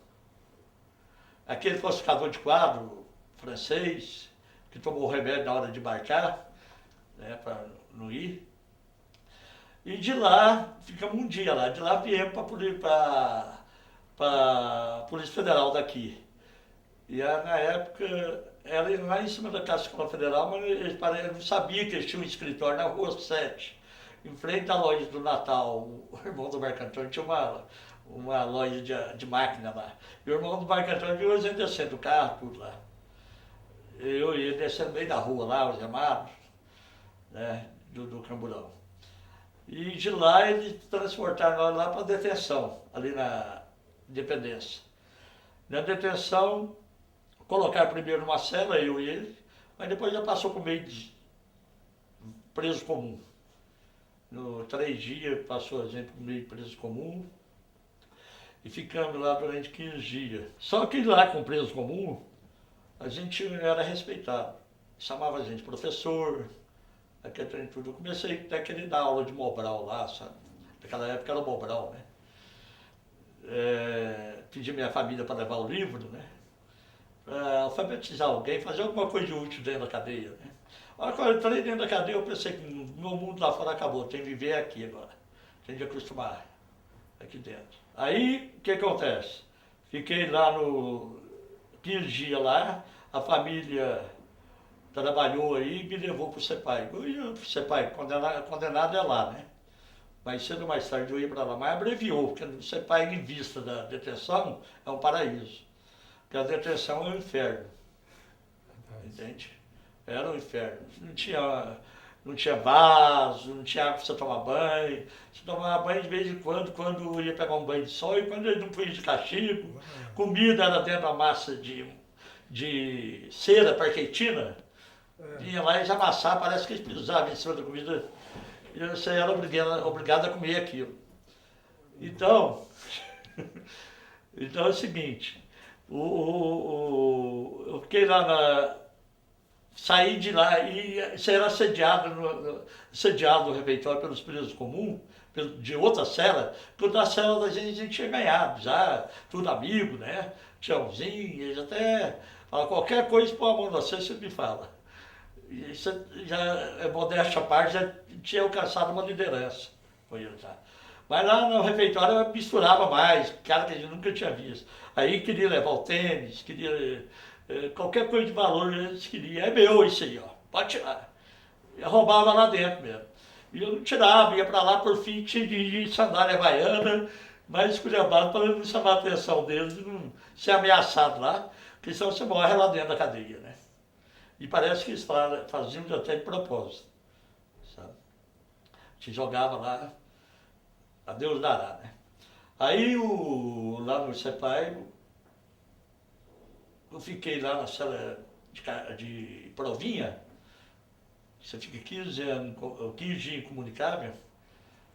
Aquele falsificador de quadro francês, que tomou o remédio na hora de embarcar, né, para não ir. E de lá, ficamos um dia lá, de lá viemos para a Polícia Federal daqui. E na época, era lá em cima da Casa Escola Federal, mas eles não sabiam que eles tinham um escritório na Rua 7, em frente à loja do Natal. O irmão do Marco Antônio tinha uma loja de máquina lá. E o irmão do Marco Antônio viu a gente descendo do carro, tudo lá. Eu ia descendo meio da rua lá, os amados, né, do Camburão. E de lá eles transportaram nós lá para a detenção, ali na Independência. Na detenção, colocaram primeiro numa cela, eu e ele, mas depois já passou por meio de preso comum. No 3 dias passou a gente por meio de preso comum e ficamos lá durante 15 dias. Só que lá com preso comum, a gente era respeitado. Chamava a gente professor, aquele trem tudo. Eu comecei até a querer dar aula de Mobral lá, sabe? Naquela época era Mobral, né? Pedi minha família para levar o livro, né? Para alfabetizar alguém, fazer alguma coisa de útil dentro da cadeia, né? A hora que eu entrei dentro da cadeia, eu pensei que meu mundo lá fora acabou, tem que viver aqui agora. Tem que acostumar aqui dentro. Aí, o que acontece? Fiquei lá no 15 dias lá, a família trabalhou aí e me levou para o CEPAI. Eu ia para o CEPAI, condenado é lá, né? Mas cedo ou mais tarde eu ia para lá. Mas abreviou, porque o CEPAI, em vista da detenção, é um paraíso. Porque a detenção é um inferno. Entende? Era um inferno. Não tinha vaso, não tinha água para você tomar banho. Você tomava banho de vez em quando ia pegar um banho de sol, e quando ele não podia de castigo, comida era dentro da massa de cera parquetina, ia lá e já amassava, parece que eles pisavam em cima da comida, e você era obrigado a comer aquilo. Então, então é o seguinte, eu fiquei lá saí de lá e ser assediado no refeitório pelos presos comuns, de outra cela, porque da cela da gente tinha ganhado, já, tudo amigo, né? Tchãozinho, eles até falam, qualquer coisa põe a mão na você me fala. E isso já é modéstia à parte, já tinha alcançado uma liderança. Foi eu já. Mas lá no refeitório eu misturava mais, cara que a gente nunca tinha visto. Aí queria levar o tênis, queria qualquer coisa de valor eles queriam. É meu isso aí, ó, pode tirar. Eu roubava lá dentro mesmo. E eu não tirava, ia para lá por fim, tinha de sandália havaiana, mas esculhambado para não chamar a atenção deles e não ser ameaçado lá, porque senão você morre lá dentro da cadeia, né? E parece que eles faziam até de propósito, sabe? Te jogava lá, a Deus dará, né? Aí lá no CEPAI, eu fiquei lá na cela de provinha, você fica 15 dias incomunicável,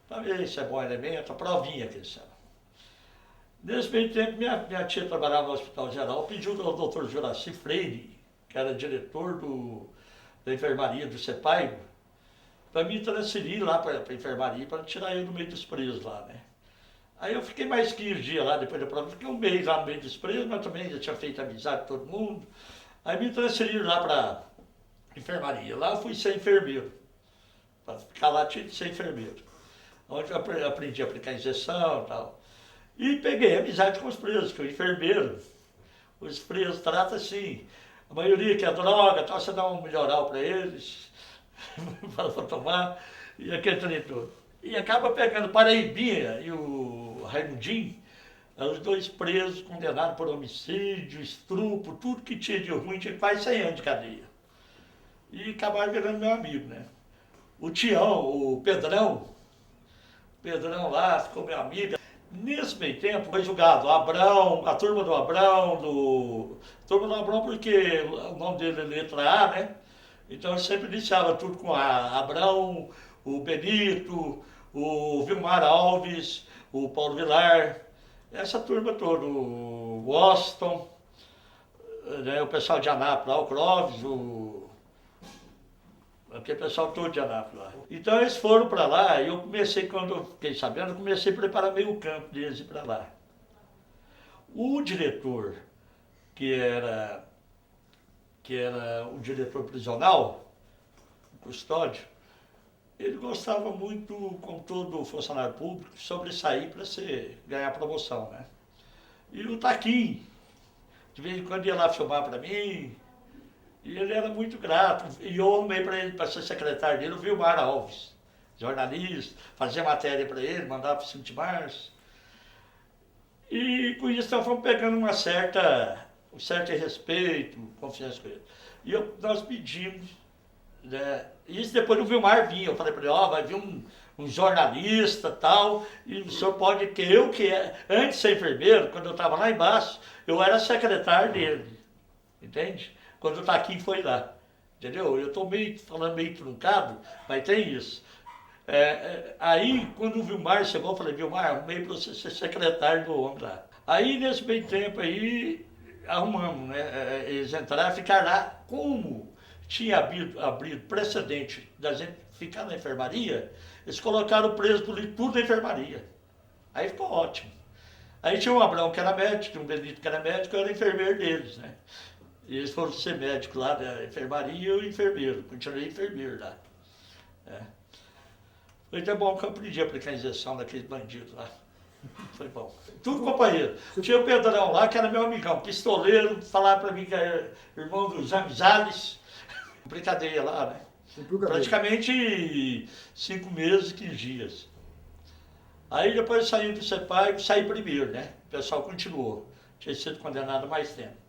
para ver se é bom elemento, a provinha que eles chamam. Nesse meio tempo, minha tia trabalhava no Hospital Geral, pediu ao doutor Juraci Freire, que era diretor da enfermaria do CEPAI, para me transferir lá para a enfermaria, para tirar eu do meio dos presos lá, né? Aí eu fiquei mais 15 dias lá, depois da prova, fiquei um mês lá no meio dos presos, mas também já tinha feito amizade com todo mundo. Aí me transferiram lá para enfermaria. Lá eu fui ser enfermeiro, para ficar lá tinha de ser enfermeiro. Onde eu aprendi a aplicar injeção e tal. E peguei amizade com os presos, que o enfermeiro, os presos tratam assim, a maioria quer droga, tal, você dá um melhoral para eles, para tomar, e aquele trem todo. E acaba pegando Paraibinha e o Raimundinho, os dois presos, condenados por homicídio, estupro, tudo que tinha de ruim, tinha quase 100 anos de cadeia. E acabaram virando meu amigo, né? O Tião, o Pedrão lá ficou meu amigo. Nesse meio tempo foi julgado o Abrão, a turma do Abrão, porque o nome dele é letra A, né? Então eu sempre iniciava tudo com A. Abrão, o Benito, o Vilmar Alves, o Paulo Vilar, essa turma toda, o Washington, né, o pessoal de Anápolis lá, o Clóvis, aquele pessoal todo de Anápolis lá. Então eles foram para lá e eu comecei, quando eu fiquei sabendo, eu comecei a preparar meio campo deles ir para lá. O diretor, que era o diretor prisional, o custódio, ele gostava muito, como todo funcionário público, sobressair para ganhar promoção, né? E o Taquim, de vez em quando ia lá filmar para mim, e ele era muito grato. E eu arrumei para ele, para ser secretário dele, o Vilmar Alves, jornalista, fazia matéria para ele, mandava para o 5 de março. E com isso nós fomos pegando um certo respeito, confiança com ele. E nós pedimos, né? Isso depois do Vilmar vinha, eu falei para ele, vai vir um jornalista tal, e o senhor pode, antes de ser enfermeiro, quando eu estava lá embaixo, eu era secretário dele, entende? Quando o Taquim foi lá, entendeu? Eu estou falando meio truncado, mas tem isso. Aí, quando o Vilmar chegou, eu falei, Vilmar, arrumei para você ser secretário do homem lá. Aí, nesse meio tempo aí, arrumamos, né? Eles entraram e ficaram lá. Como tinha abrido precedente da gente ficar na enfermaria, eles colocaram o preso político tudo na enfermaria. Aí ficou ótimo. Aí tinha um Abrão que era médico, tinha um Benito que era médico, eu era enfermeiro deles, né? E eles foram ser médicos lá da enfermaria e eu enfermeiro. Continuei enfermeiro lá. É. Foi até bom que eu aprendi a aplicar injeção naqueles bandidos lá. Foi bom. Tudo companheiro. Tinha o Pedrão lá, que era meu amigão, pistoleiro, falava pra mim que era irmão do Zales. Brincadeira lá, né? Praticamente 5 meses, 15 dias. Aí depois saindo do CEPAI, saí primeiro, né? O pessoal continuou. Tinha sido condenado há mais tempo.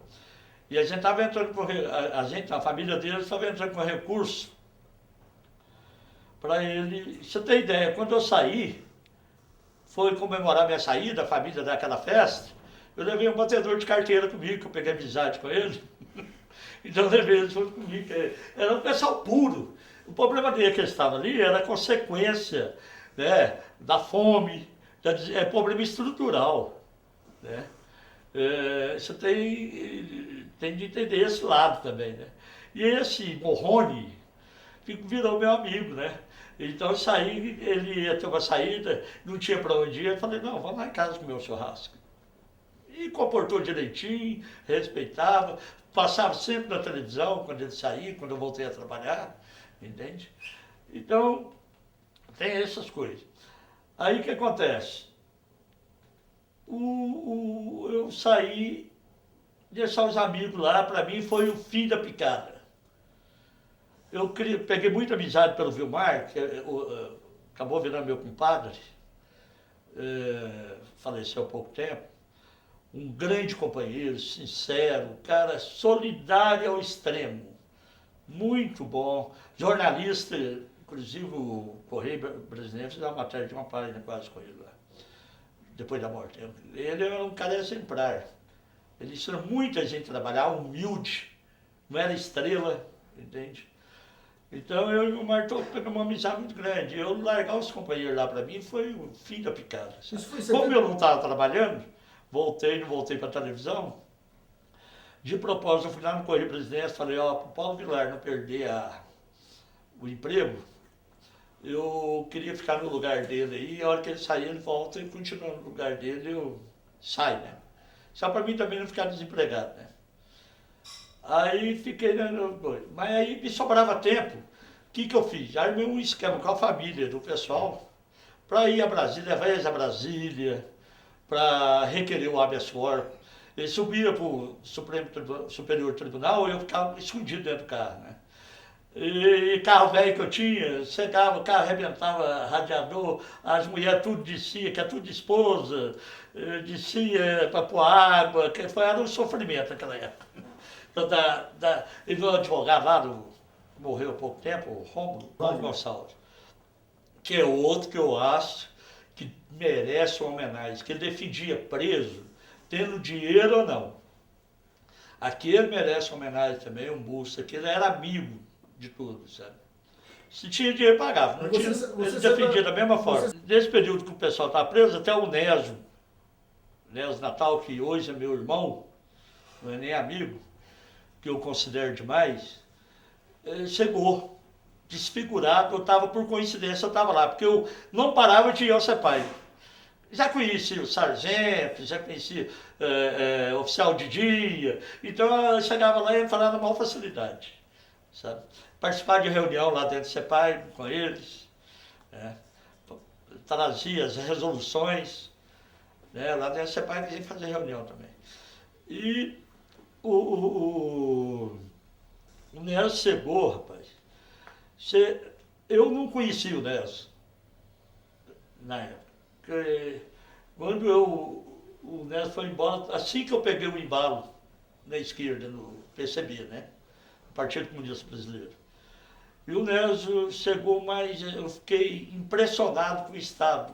E a gente estava entrando com a família deles estava entrando com recurso para ele. Você tem ideia, quando eu saí, foi comemorar minha saída, a família daquela festa, eu levei um batedor de carteira comigo, que eu peguei amizade com ele. Então eu levei eles junto comigo. Era um pessoal puro. O problema dele que eles estavam ali era a consequência, né, da fome, é problema estrutural. Né? Você tem de entender esse lado também. Né? E esse Morrone virou meu amigo, né? Então eu saí, ele ia ter uma saída, não tinha para onde ir, eu falei, não, vamos lá em casa comer um churrasco. E comportou direitinho, respeitava, passava sempre na televisão quando ele saía, quando eu voltei a trabalhar, entende? Então, tem essas coisas. Aí o que acontece? Eu saí, deixar os amigos lá, para mim foi o fim da picada. Eu peguei muita amizade pelo Vilmar, que acabou virando meu compadre, faleceu há pouco tempo. Um grande companheiro, sincero, cara solidário ao extremo, muito bom, jornalista, inclusive o Correio Brasileiro fez uma matéria de uma página quase com ele lá, depois da morte. Ele era um cara exemplar, ele ensinou muita gente a trabalhar, humilde, não era estrela, entende? Então eu e o Martô pegamos uma amizade muito grande. Eu largar os companheiros lá para mim foi o fim da picada. Como eu não estava trabalhando, não voltei para a televisão. De propósito, eu fui lá no Correio Presidente, falei, ó, para o Paulo Vilar não perder o emprego, eu queria ficar no lugar dele aí, e a hora que ele sair, ele volta e continua no lugar dele, eu saio, né? Só para mim também não ficar desempregado, né? Aí fiquei, mas aí me sobrava tempo. O que eu fiz? Armei um esquema com a família do pessoal para ir a Brasília, levar eles a Brasília, para requerer o habeas corpus. Ele subia para o Superior Tribunal e eu ficava escondido dentro do carro, né? E carro velho que eu tinha, chegava, o carro arrebentava radiador, as mulheres tudo descia, que é tudo esposa, descia para pôr água, era um sofrimento naquela época. E meu advogado lá, morreu há pouco tempo, o Rômulo Gonçalves, que é outro que eu acho que merece uma homenagem, que ele defendia preso, tendo dinheiro ou não. Aquele merece uma homenagem também, um busto, aquele era amigo de tudo, sabe? Se tinha dinheiro, pagava. Não tinha, ele defendia da mesma forma. Nesse período que o pessoal estava preso, até o Nésio Natal, que hoje é meu irmão, não é nem amigo, que eu considero demais, chegou desfigurado. Eu estava, por coincidência, eu estava lá, porque eu não parava de ir ao CEPAI. Já conhecia o sargento, já conhecia oficial de dia, então eu chegava lá e ia falar na maior facilidade, sabe? Participar de reunião lá dentro do CEPAI com eles, né? Trazia as resoluções, né? Lá dentro do CEPAI eles iam fazer reunião também. E o Nelson chegou, rapaz. Eu não conhecia o Nelson na época. Quando o Nelson foi embora, assim que eu peguei o embalo na esquerda, no PCB, né? Partido Comunista Brasileiro. E o Nelson chegou, mas eu fiquei impressionado com o estado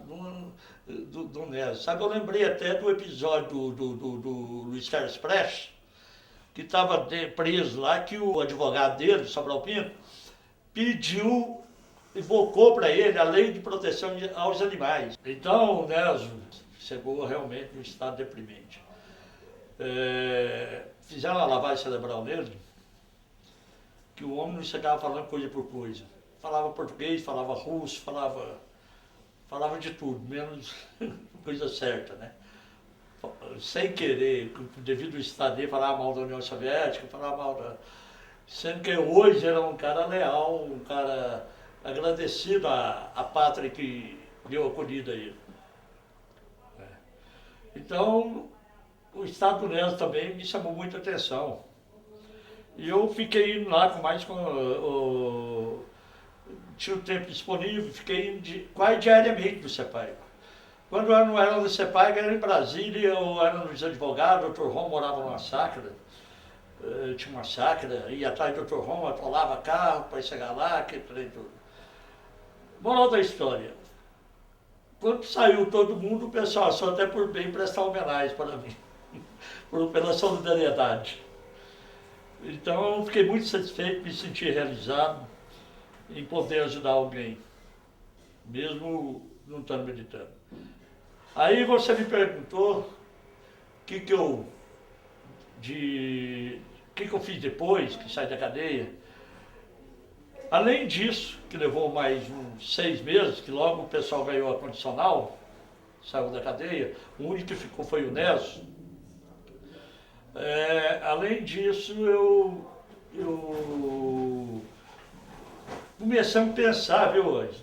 do Nelson. Sabe, eu lembrei até do episódio do Luiz Carlos Prestes, que estava preso lá, que o advogado dele, Sobral Pinto, invocou para ele a lei de proteção aos animais. Então o Nelson chegou realmente num estado deprimente. Fizeram uma lavagem cerebral nele, que o homem não chegava falando coisa por coisa. Falava português, falava russo, falava de tudo, menos coisa certa, né? sem querer, devido ao Estado dele, falar mal da União Soviética, falar mal da... Sendo que hoje era um cara leal, um cara agradecido à pátria que deu acolhida a ele. Então, o Estado Unido também me chamou muita atenção. E eu fiquei indo lá com mais... tinha o tempo disponível, fiquei indo quase diariamente no CEPAI. Quando eu não era no CEPAI, era em Brasília, eu era nos advogados, o Dr. Rom morava numa chácara, tinha uma chácara, ia atrás do Dr. Rom, atolava carro para chegar lá, aquele trem tudo. Moral da história. Quando saiu todo mundo, o pessoal só até por bem prestar homenagem para mim, pela solidariedade. Então eu fiquei muito satisfeito, me senti realizado em poder ajudar alguém, mesmo não estando militando. Aí você me perguntou o que eu fiz depois que saí da cadeia. Além disso, que levou mais uns 6 meses, que logo o pessoal ganhou a condicional, saiu da cadeia, o único que ficou foi o Neso. Além disso, eu começamos a pensar, viu, hoje,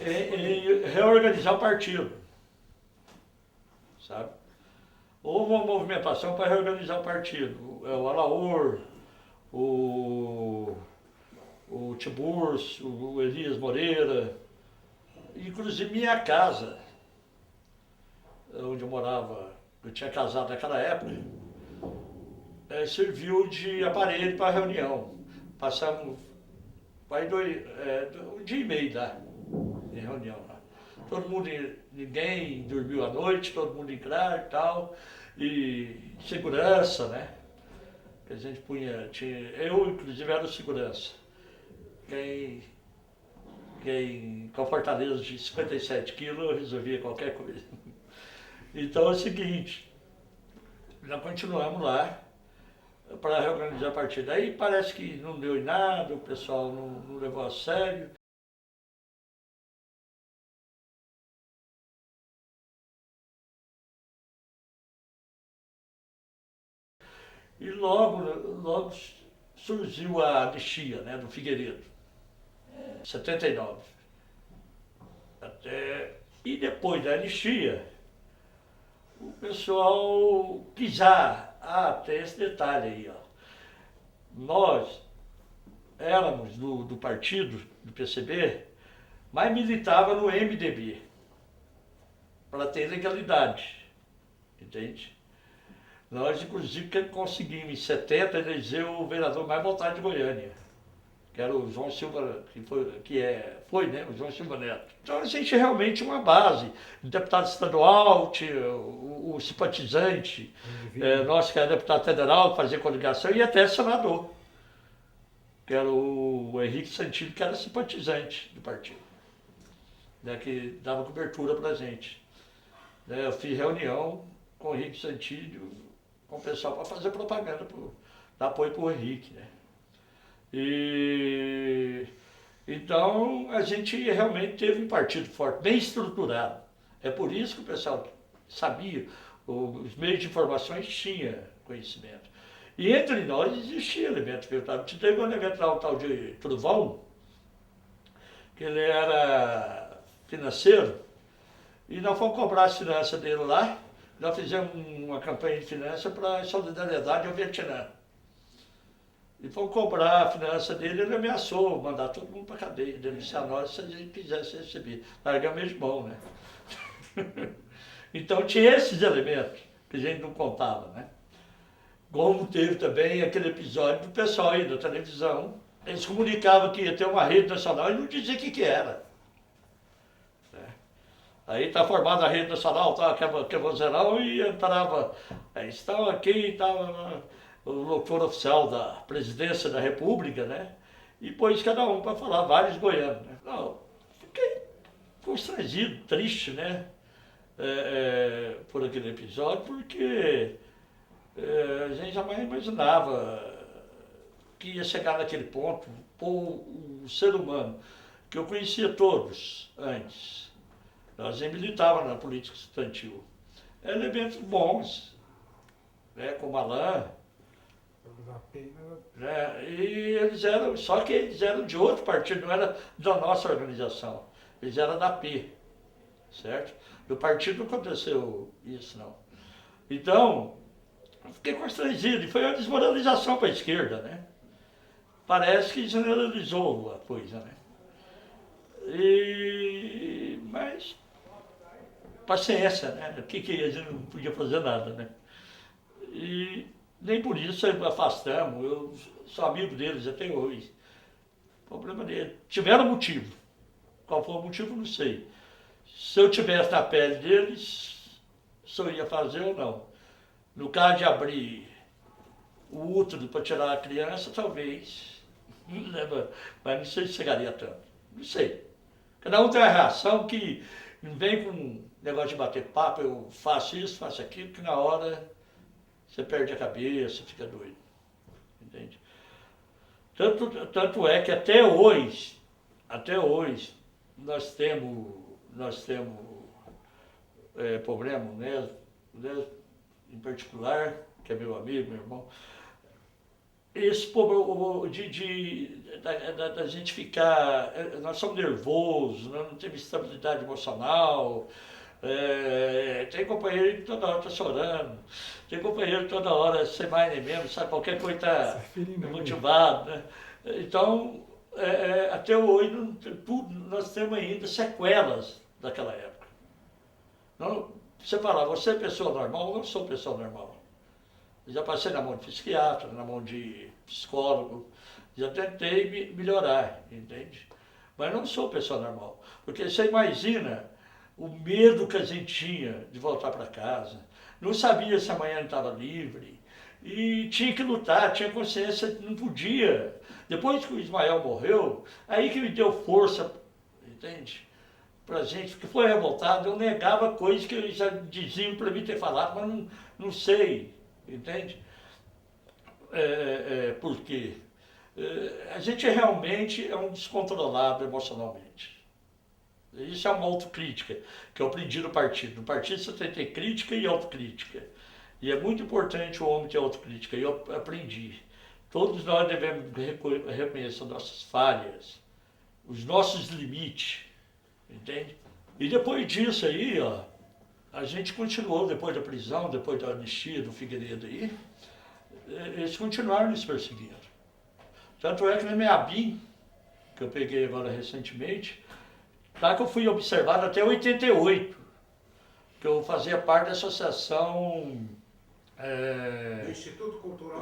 em reorganizar o partido, sabe? Houve uma movimentação para reorganizar o partido. O Alaor, o Tiburcio, o Elias Moreira, inclusive minha casa, onde eu morava, eu tinha casado naquela época, serviu de aparelho para reunião. Passamos um dia e meio lá, em reunião lá. Todo mundo, ninguém dormiu à noite, todo mundo em claro e tal, e segurança, né? Que a gente punha, eu inclusive era o segurança. Com a fortaleza de 57 quilos, eu resolvia qualquer coisa. Então é o seguinte, nós continuamos lá para reorganizar a partida. Aí parece que não deu em nada, o pessoal não levou a sério. E logo surgiu a anistia, né, do Figueiredo, 79. E depois da anistia, o pessoal quis tem esse detalhe aí, ó. Nós éramos do partido, do PCB, mas militava no MDB, para ter legalidade, entende? Nós, inclusive, conseguimos em 70 eleger o vereador mais votado de Goiânia, que era o João Silva, foi, né, o João Silva Neto. Então a gente realmente tinha uma base, o deputado estadual, tinha o simpatizante, nosso que era deputado federal, que fazia coligação, e até senador, que era o Henrique Santilli, que era simpatizante do partido, né, que dava cobertura pra gente. Eu fiz reunião com o Henrique Santilli, com o pessoal para fazer propaganda, dar apoio para o Henrique, né? Então a gente realmente teve um partido forte, bem estruturado. É por isso que o pessoal sabia, os meios de informações tinham conhecimento. E entre nós existia elemento filtrado. Teve um elemento lá, o tal de Truvão, que ele era financeiro, e nós fomos cobrar as finanças dele lá. Nós fizemos uma campanha de finanças para solidariedade ao Vietnã. E fomos cobrar a finança dele, ele ameaçou mandar todo mundo para a cadeia, denunciar nós se a gente quisesse receber. Largamos ele de mão, né? Então tinha esses elementos que a gente não contava, né? Como teve também aquele episódio do pessoal aí da televisão, eles comunicavam que ia ter uma rede nacional e não diziam o que era. Aí está formada a rede nacional, tá, que é vozeirão, e entrava, estão aqui, estava o locutor oficial da presidência da República, né? E pôs cada um para falar, vários goianos, né? Não, fiquei constrangido, triste, né? Por aquele episódio, porque a gente jamais imaginava que ia chegar naquele ponto, o ser humano, que eu conhecia todos antes. Nós militávamos na política estudantil. elementos bons, né, como Alain, né, e eles eram, só que eles eram de outro partido, não era da nossa organização, eles eram da P, certo? Do partido não aconteceu isso, não. Então, eu fiquei constrangido, e foi uma desmoralização para a esquerda, né? Parece que generalizou a coisa, né? Mas, paciência, né? O que a gente não podia fazer nada, né? E nem por isso afastamos, eu sou amigo deles até hoje. O problema dele. Tiveram motivo. Qual foi o motivo, não sei. Se eu tivesse na pele deles, se eu ia fazer ou não. No caso de abrir o útero para tirar a criança, talvez. Mas não sei se chegaria tanto. Não sei. Cada um tem a reação que não vem com negócio de bater papo, eu faço isso, faço aquilo, que na hora você perde a cabeça, fica doido. Entende? Tanto é que até hoje, nós temos problema, né, em particular, que é meu amigo, meu irmão, esse problema da gente ficar, nós somos nervosos, nós não temos estabilidade emocional, tem companheiro que toda hora está chorando, tem companheiro que toda hora, sem mais nem menos, sabe, qualquer coisa está motivado, né? Então, até hoje, nós temos ainda sequelas daquela época. Não, você fala, você é pessoa normal? Eu não sou pessoa normal. Eu já passei na mão de psiquiatra, na mão de psicólogo, já tentei melhorar, entende? Mas não sou pessoa normal. Porque você imagina o medo que a gente tinha de voltar para casa, não sabia se amanhã estava livre, e tinha que lutar, tinha consciência que não podia. Depois que o Ismael morreu, aí que me deu força, entende? Pra gente, que foi revoltado, eu negava coisas que eles já diziam para mim ter falado, mas não sei, entende? Por quê? A gente realmente é um descontrolado emocionalmente. Isso é uma autocrítica que eu aprendi no partido. No partido você tem que ter crítica e autocrítica. E é muito importante o homem ter autocrítica, e eu aprendi. Todos nós devemos reconhecer nossas falhas, os nossos limites, entende? E depois disso aí, ó, a gente continuou, depois da prisão, depois da anistia do Figueiredo aí, eles continuaram nos perseguindo. Tanto é que na minha BIM, que eu peguei agora recentemente, lá que eu fui observado até 88, que eu fazia parte da associação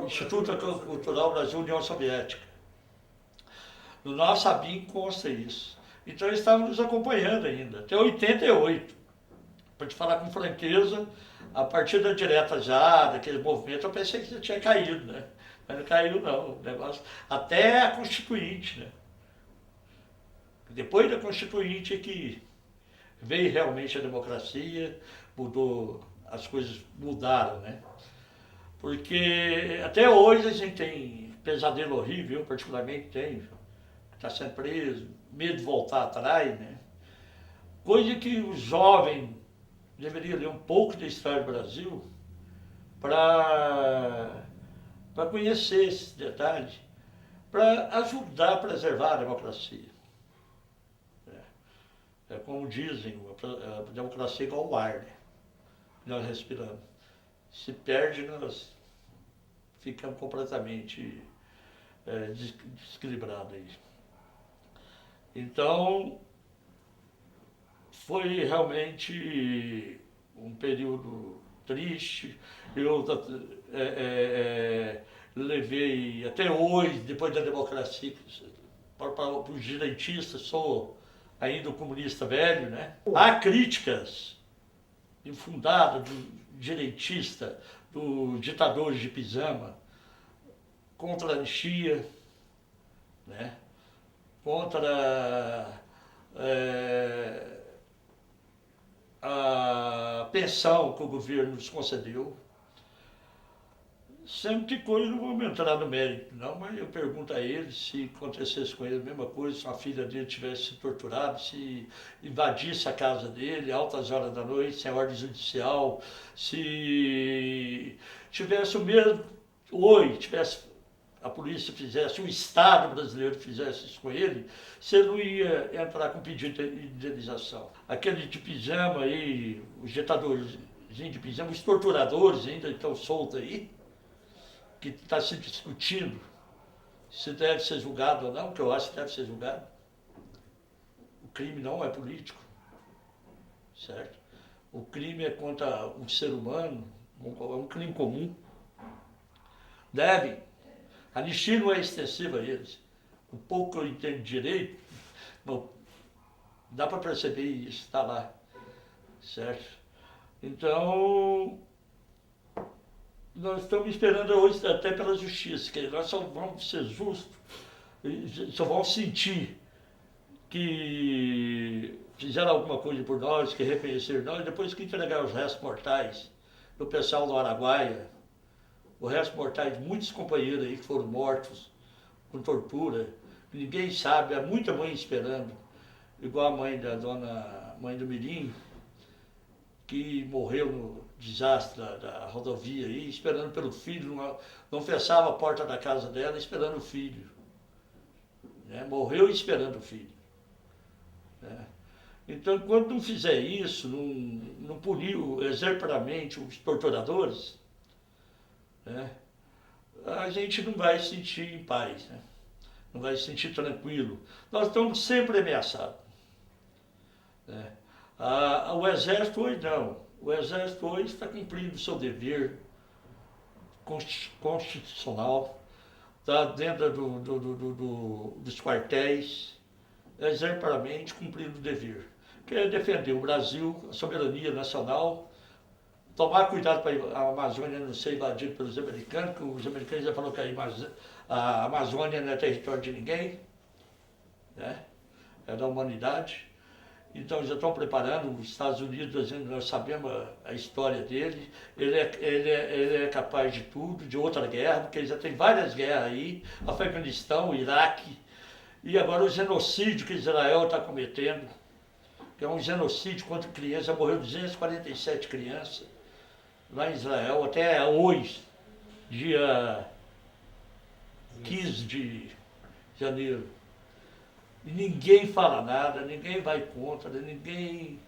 Instituto Cultural Brasil União Soviética. No nosso ABIN consta isso. Então eles estavam nos acompanhando ainda, até 88. Para te falar com franqueza, a partir da direta já, daquele movimento, eu pensei que já tinha caído, né? Mas não caiu não, o negócio, até a Constituinte, né? Depois da Constituinte é que veio realmente a democracia, mudou, as coisas mudaram, né? Porque até hoje a gente tem pesadelo horrível, eu particularmente tenho, está sendo preso, medo de voltar atrás, né? Coisa que o jovem deveria ler um pouco da história do Brasil para conhecer esses detalhes, para ajudar a preservar a democracia. É como dizem, a democracia é igual ao ar, né? Nós respiramos. Se perde, nós ficamos completamente desequilibrados aí. Então, foi realmente um período triste. Eu levei até hoje, depois da democracia, para os direitistas, sou ainda um comunista velho, né? Há críticas infundadas do direitista, do ditador de Pisama, contra a anistia, né? Contra a pensão que o governo nos concedeu. Sempre que coisa, não vamos entrar no mérito, não, mas eu pergunto a ele se acontecesse com ele a mesma coisa, se a filha dele tivesse se torturado, se invadisse a casa dele, altas horas da noite, sem ordem judicial, se tivesse o mesmo, tivesse a polícia fizesse, o Estado brasileiro fizesse isso com ele, você não ia entrar com pedido de indenização. Aquele de pijama aí, os ditadores de pijama, os torturadores ainda estão soltos aí, que está se discutindo se deve ser julgado ou não, que eu acho que deve ser julgado. O crime não é político, certo? O crime é contra um ser humano, é um crime comum. Devem. A anistia não é extensiva a eles. O pouco que eu entendo de direito, não, dá para perceber isso, está lá, certo? Então, nós estamos esperando hoje até pela justiça, que nós só vamos ser justos, só vamos sentir que fizeram alguma coisa por nós, que reconheceram nós, depois que entregar os restos mortais do pessoal do Araguaia, o resto mortais de muitos companheiros aí que foram mortos com tortura, ninguém sabe, há muita mãe esperando, igual a mãe da mãe do Mirim, que morreu no desastre da rodovia aí, esperando pelo filho, não fechava a porta da casa dela, esperando o filho. Né? Morreu esperando o filho. Né? Então, enquanto não fizer isso, não punir exemplarmente os torturadores, né? A gente não vai se sentir em paz, né? Não vai se sentir tranquilo. Nós estamos sempre ameaçados. Né? O Exército hoje não. O Exército hoje está cumprindo o seu dever constitucional, está dentro dos quartéis, exemplarmente cumprindo o dever, que é defender o Brasil, a soberania nacional, tomar cuidado para a Amazônia não ser invadida pelos americanos, que os americanos já falaram que a Amazônia não é território de ninguém, né? É da humanidade. Então já estão preparando, os Estados Unidos, nós sabemos a história dele, ele é capaz de tudo, de outra guerra, porque ele já tem várias guerras aí, Afeganistão, Iraque, e agora o genocídio que Israel está cometendo, que é um genocídio contra crianças, já morreu 247 crianças lá em Israel, até hoje, dia 15 de janeiro. E ninguém fala nada, ninguém vai contra, ninguém.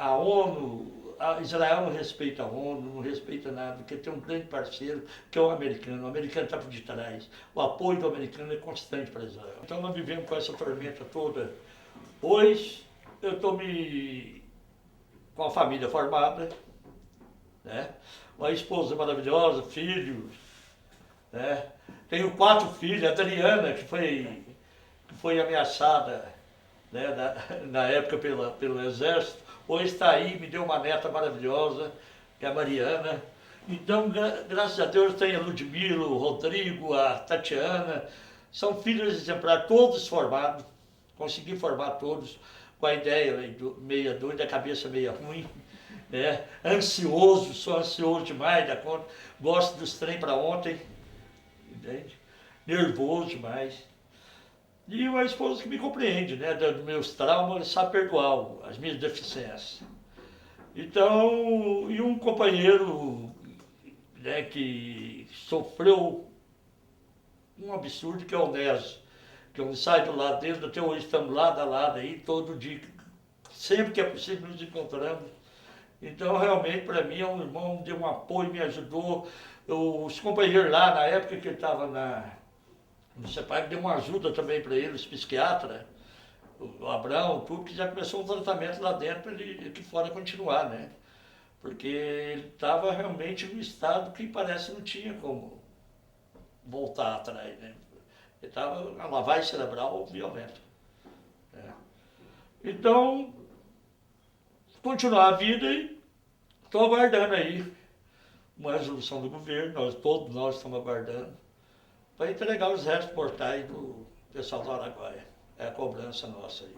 A ONU, Israel não respeita a ONU, não respeita nada, porque tem um grande parceiro que é o americano está por detrás. O apoio do americano é constante para Israel. Então nós vivemos com essa tormenta toda. Hoje eu estou com a família formada, né? Uma esposa maravilhosa, filhos, né? Tenho 4 filhos, a Adriana, que foi ameaçada, né, na época pelo Exército, hoje está aí, me deu uma neta maravilhosa, que é a Mariana. Então, graças a Deus, tenho a Ludmila, o Rodrigo, a Tatiana, são filhos exemplares, todos formados, consegui formar todos com a ideia meia doida, a cabeça meia ruim, né? Sou ansioso demais da conta, gosto dos trem para ontem, entende? Nervoso demais. E uma esposa que me compreende, né, dos meus traumas, sabe perdoar as minhas deficiências. Então, e um companheiro, né, que sofreu um absurdo, que é o Nésio, que eu saio do lado dele, até hoje estamos lado a lado aí, todo dia, sempre que é possível nos encontramos. Então, realmente, para mim, é um irmão, deu um apoio, me ajudou. Os companheiros lá, na época que ele estava no CEPAC, deu uma ajuda também para ele, os psiquiatras, o Abrão, tudo, que já começou um tratamento lá dentro para ele aqui fora continuar, né? Porque ele estava realmente num estado que parece não tinha como voltar atrás, né? Ele estava uma lavagem cerebral violenta. Né? Então, continuar a vida e estou aguardando aí uma resolução do governo, todos nós estamos aguardando, para entregar os restos mortais do pessoal do Araguaia. É a cobrança nossa aí.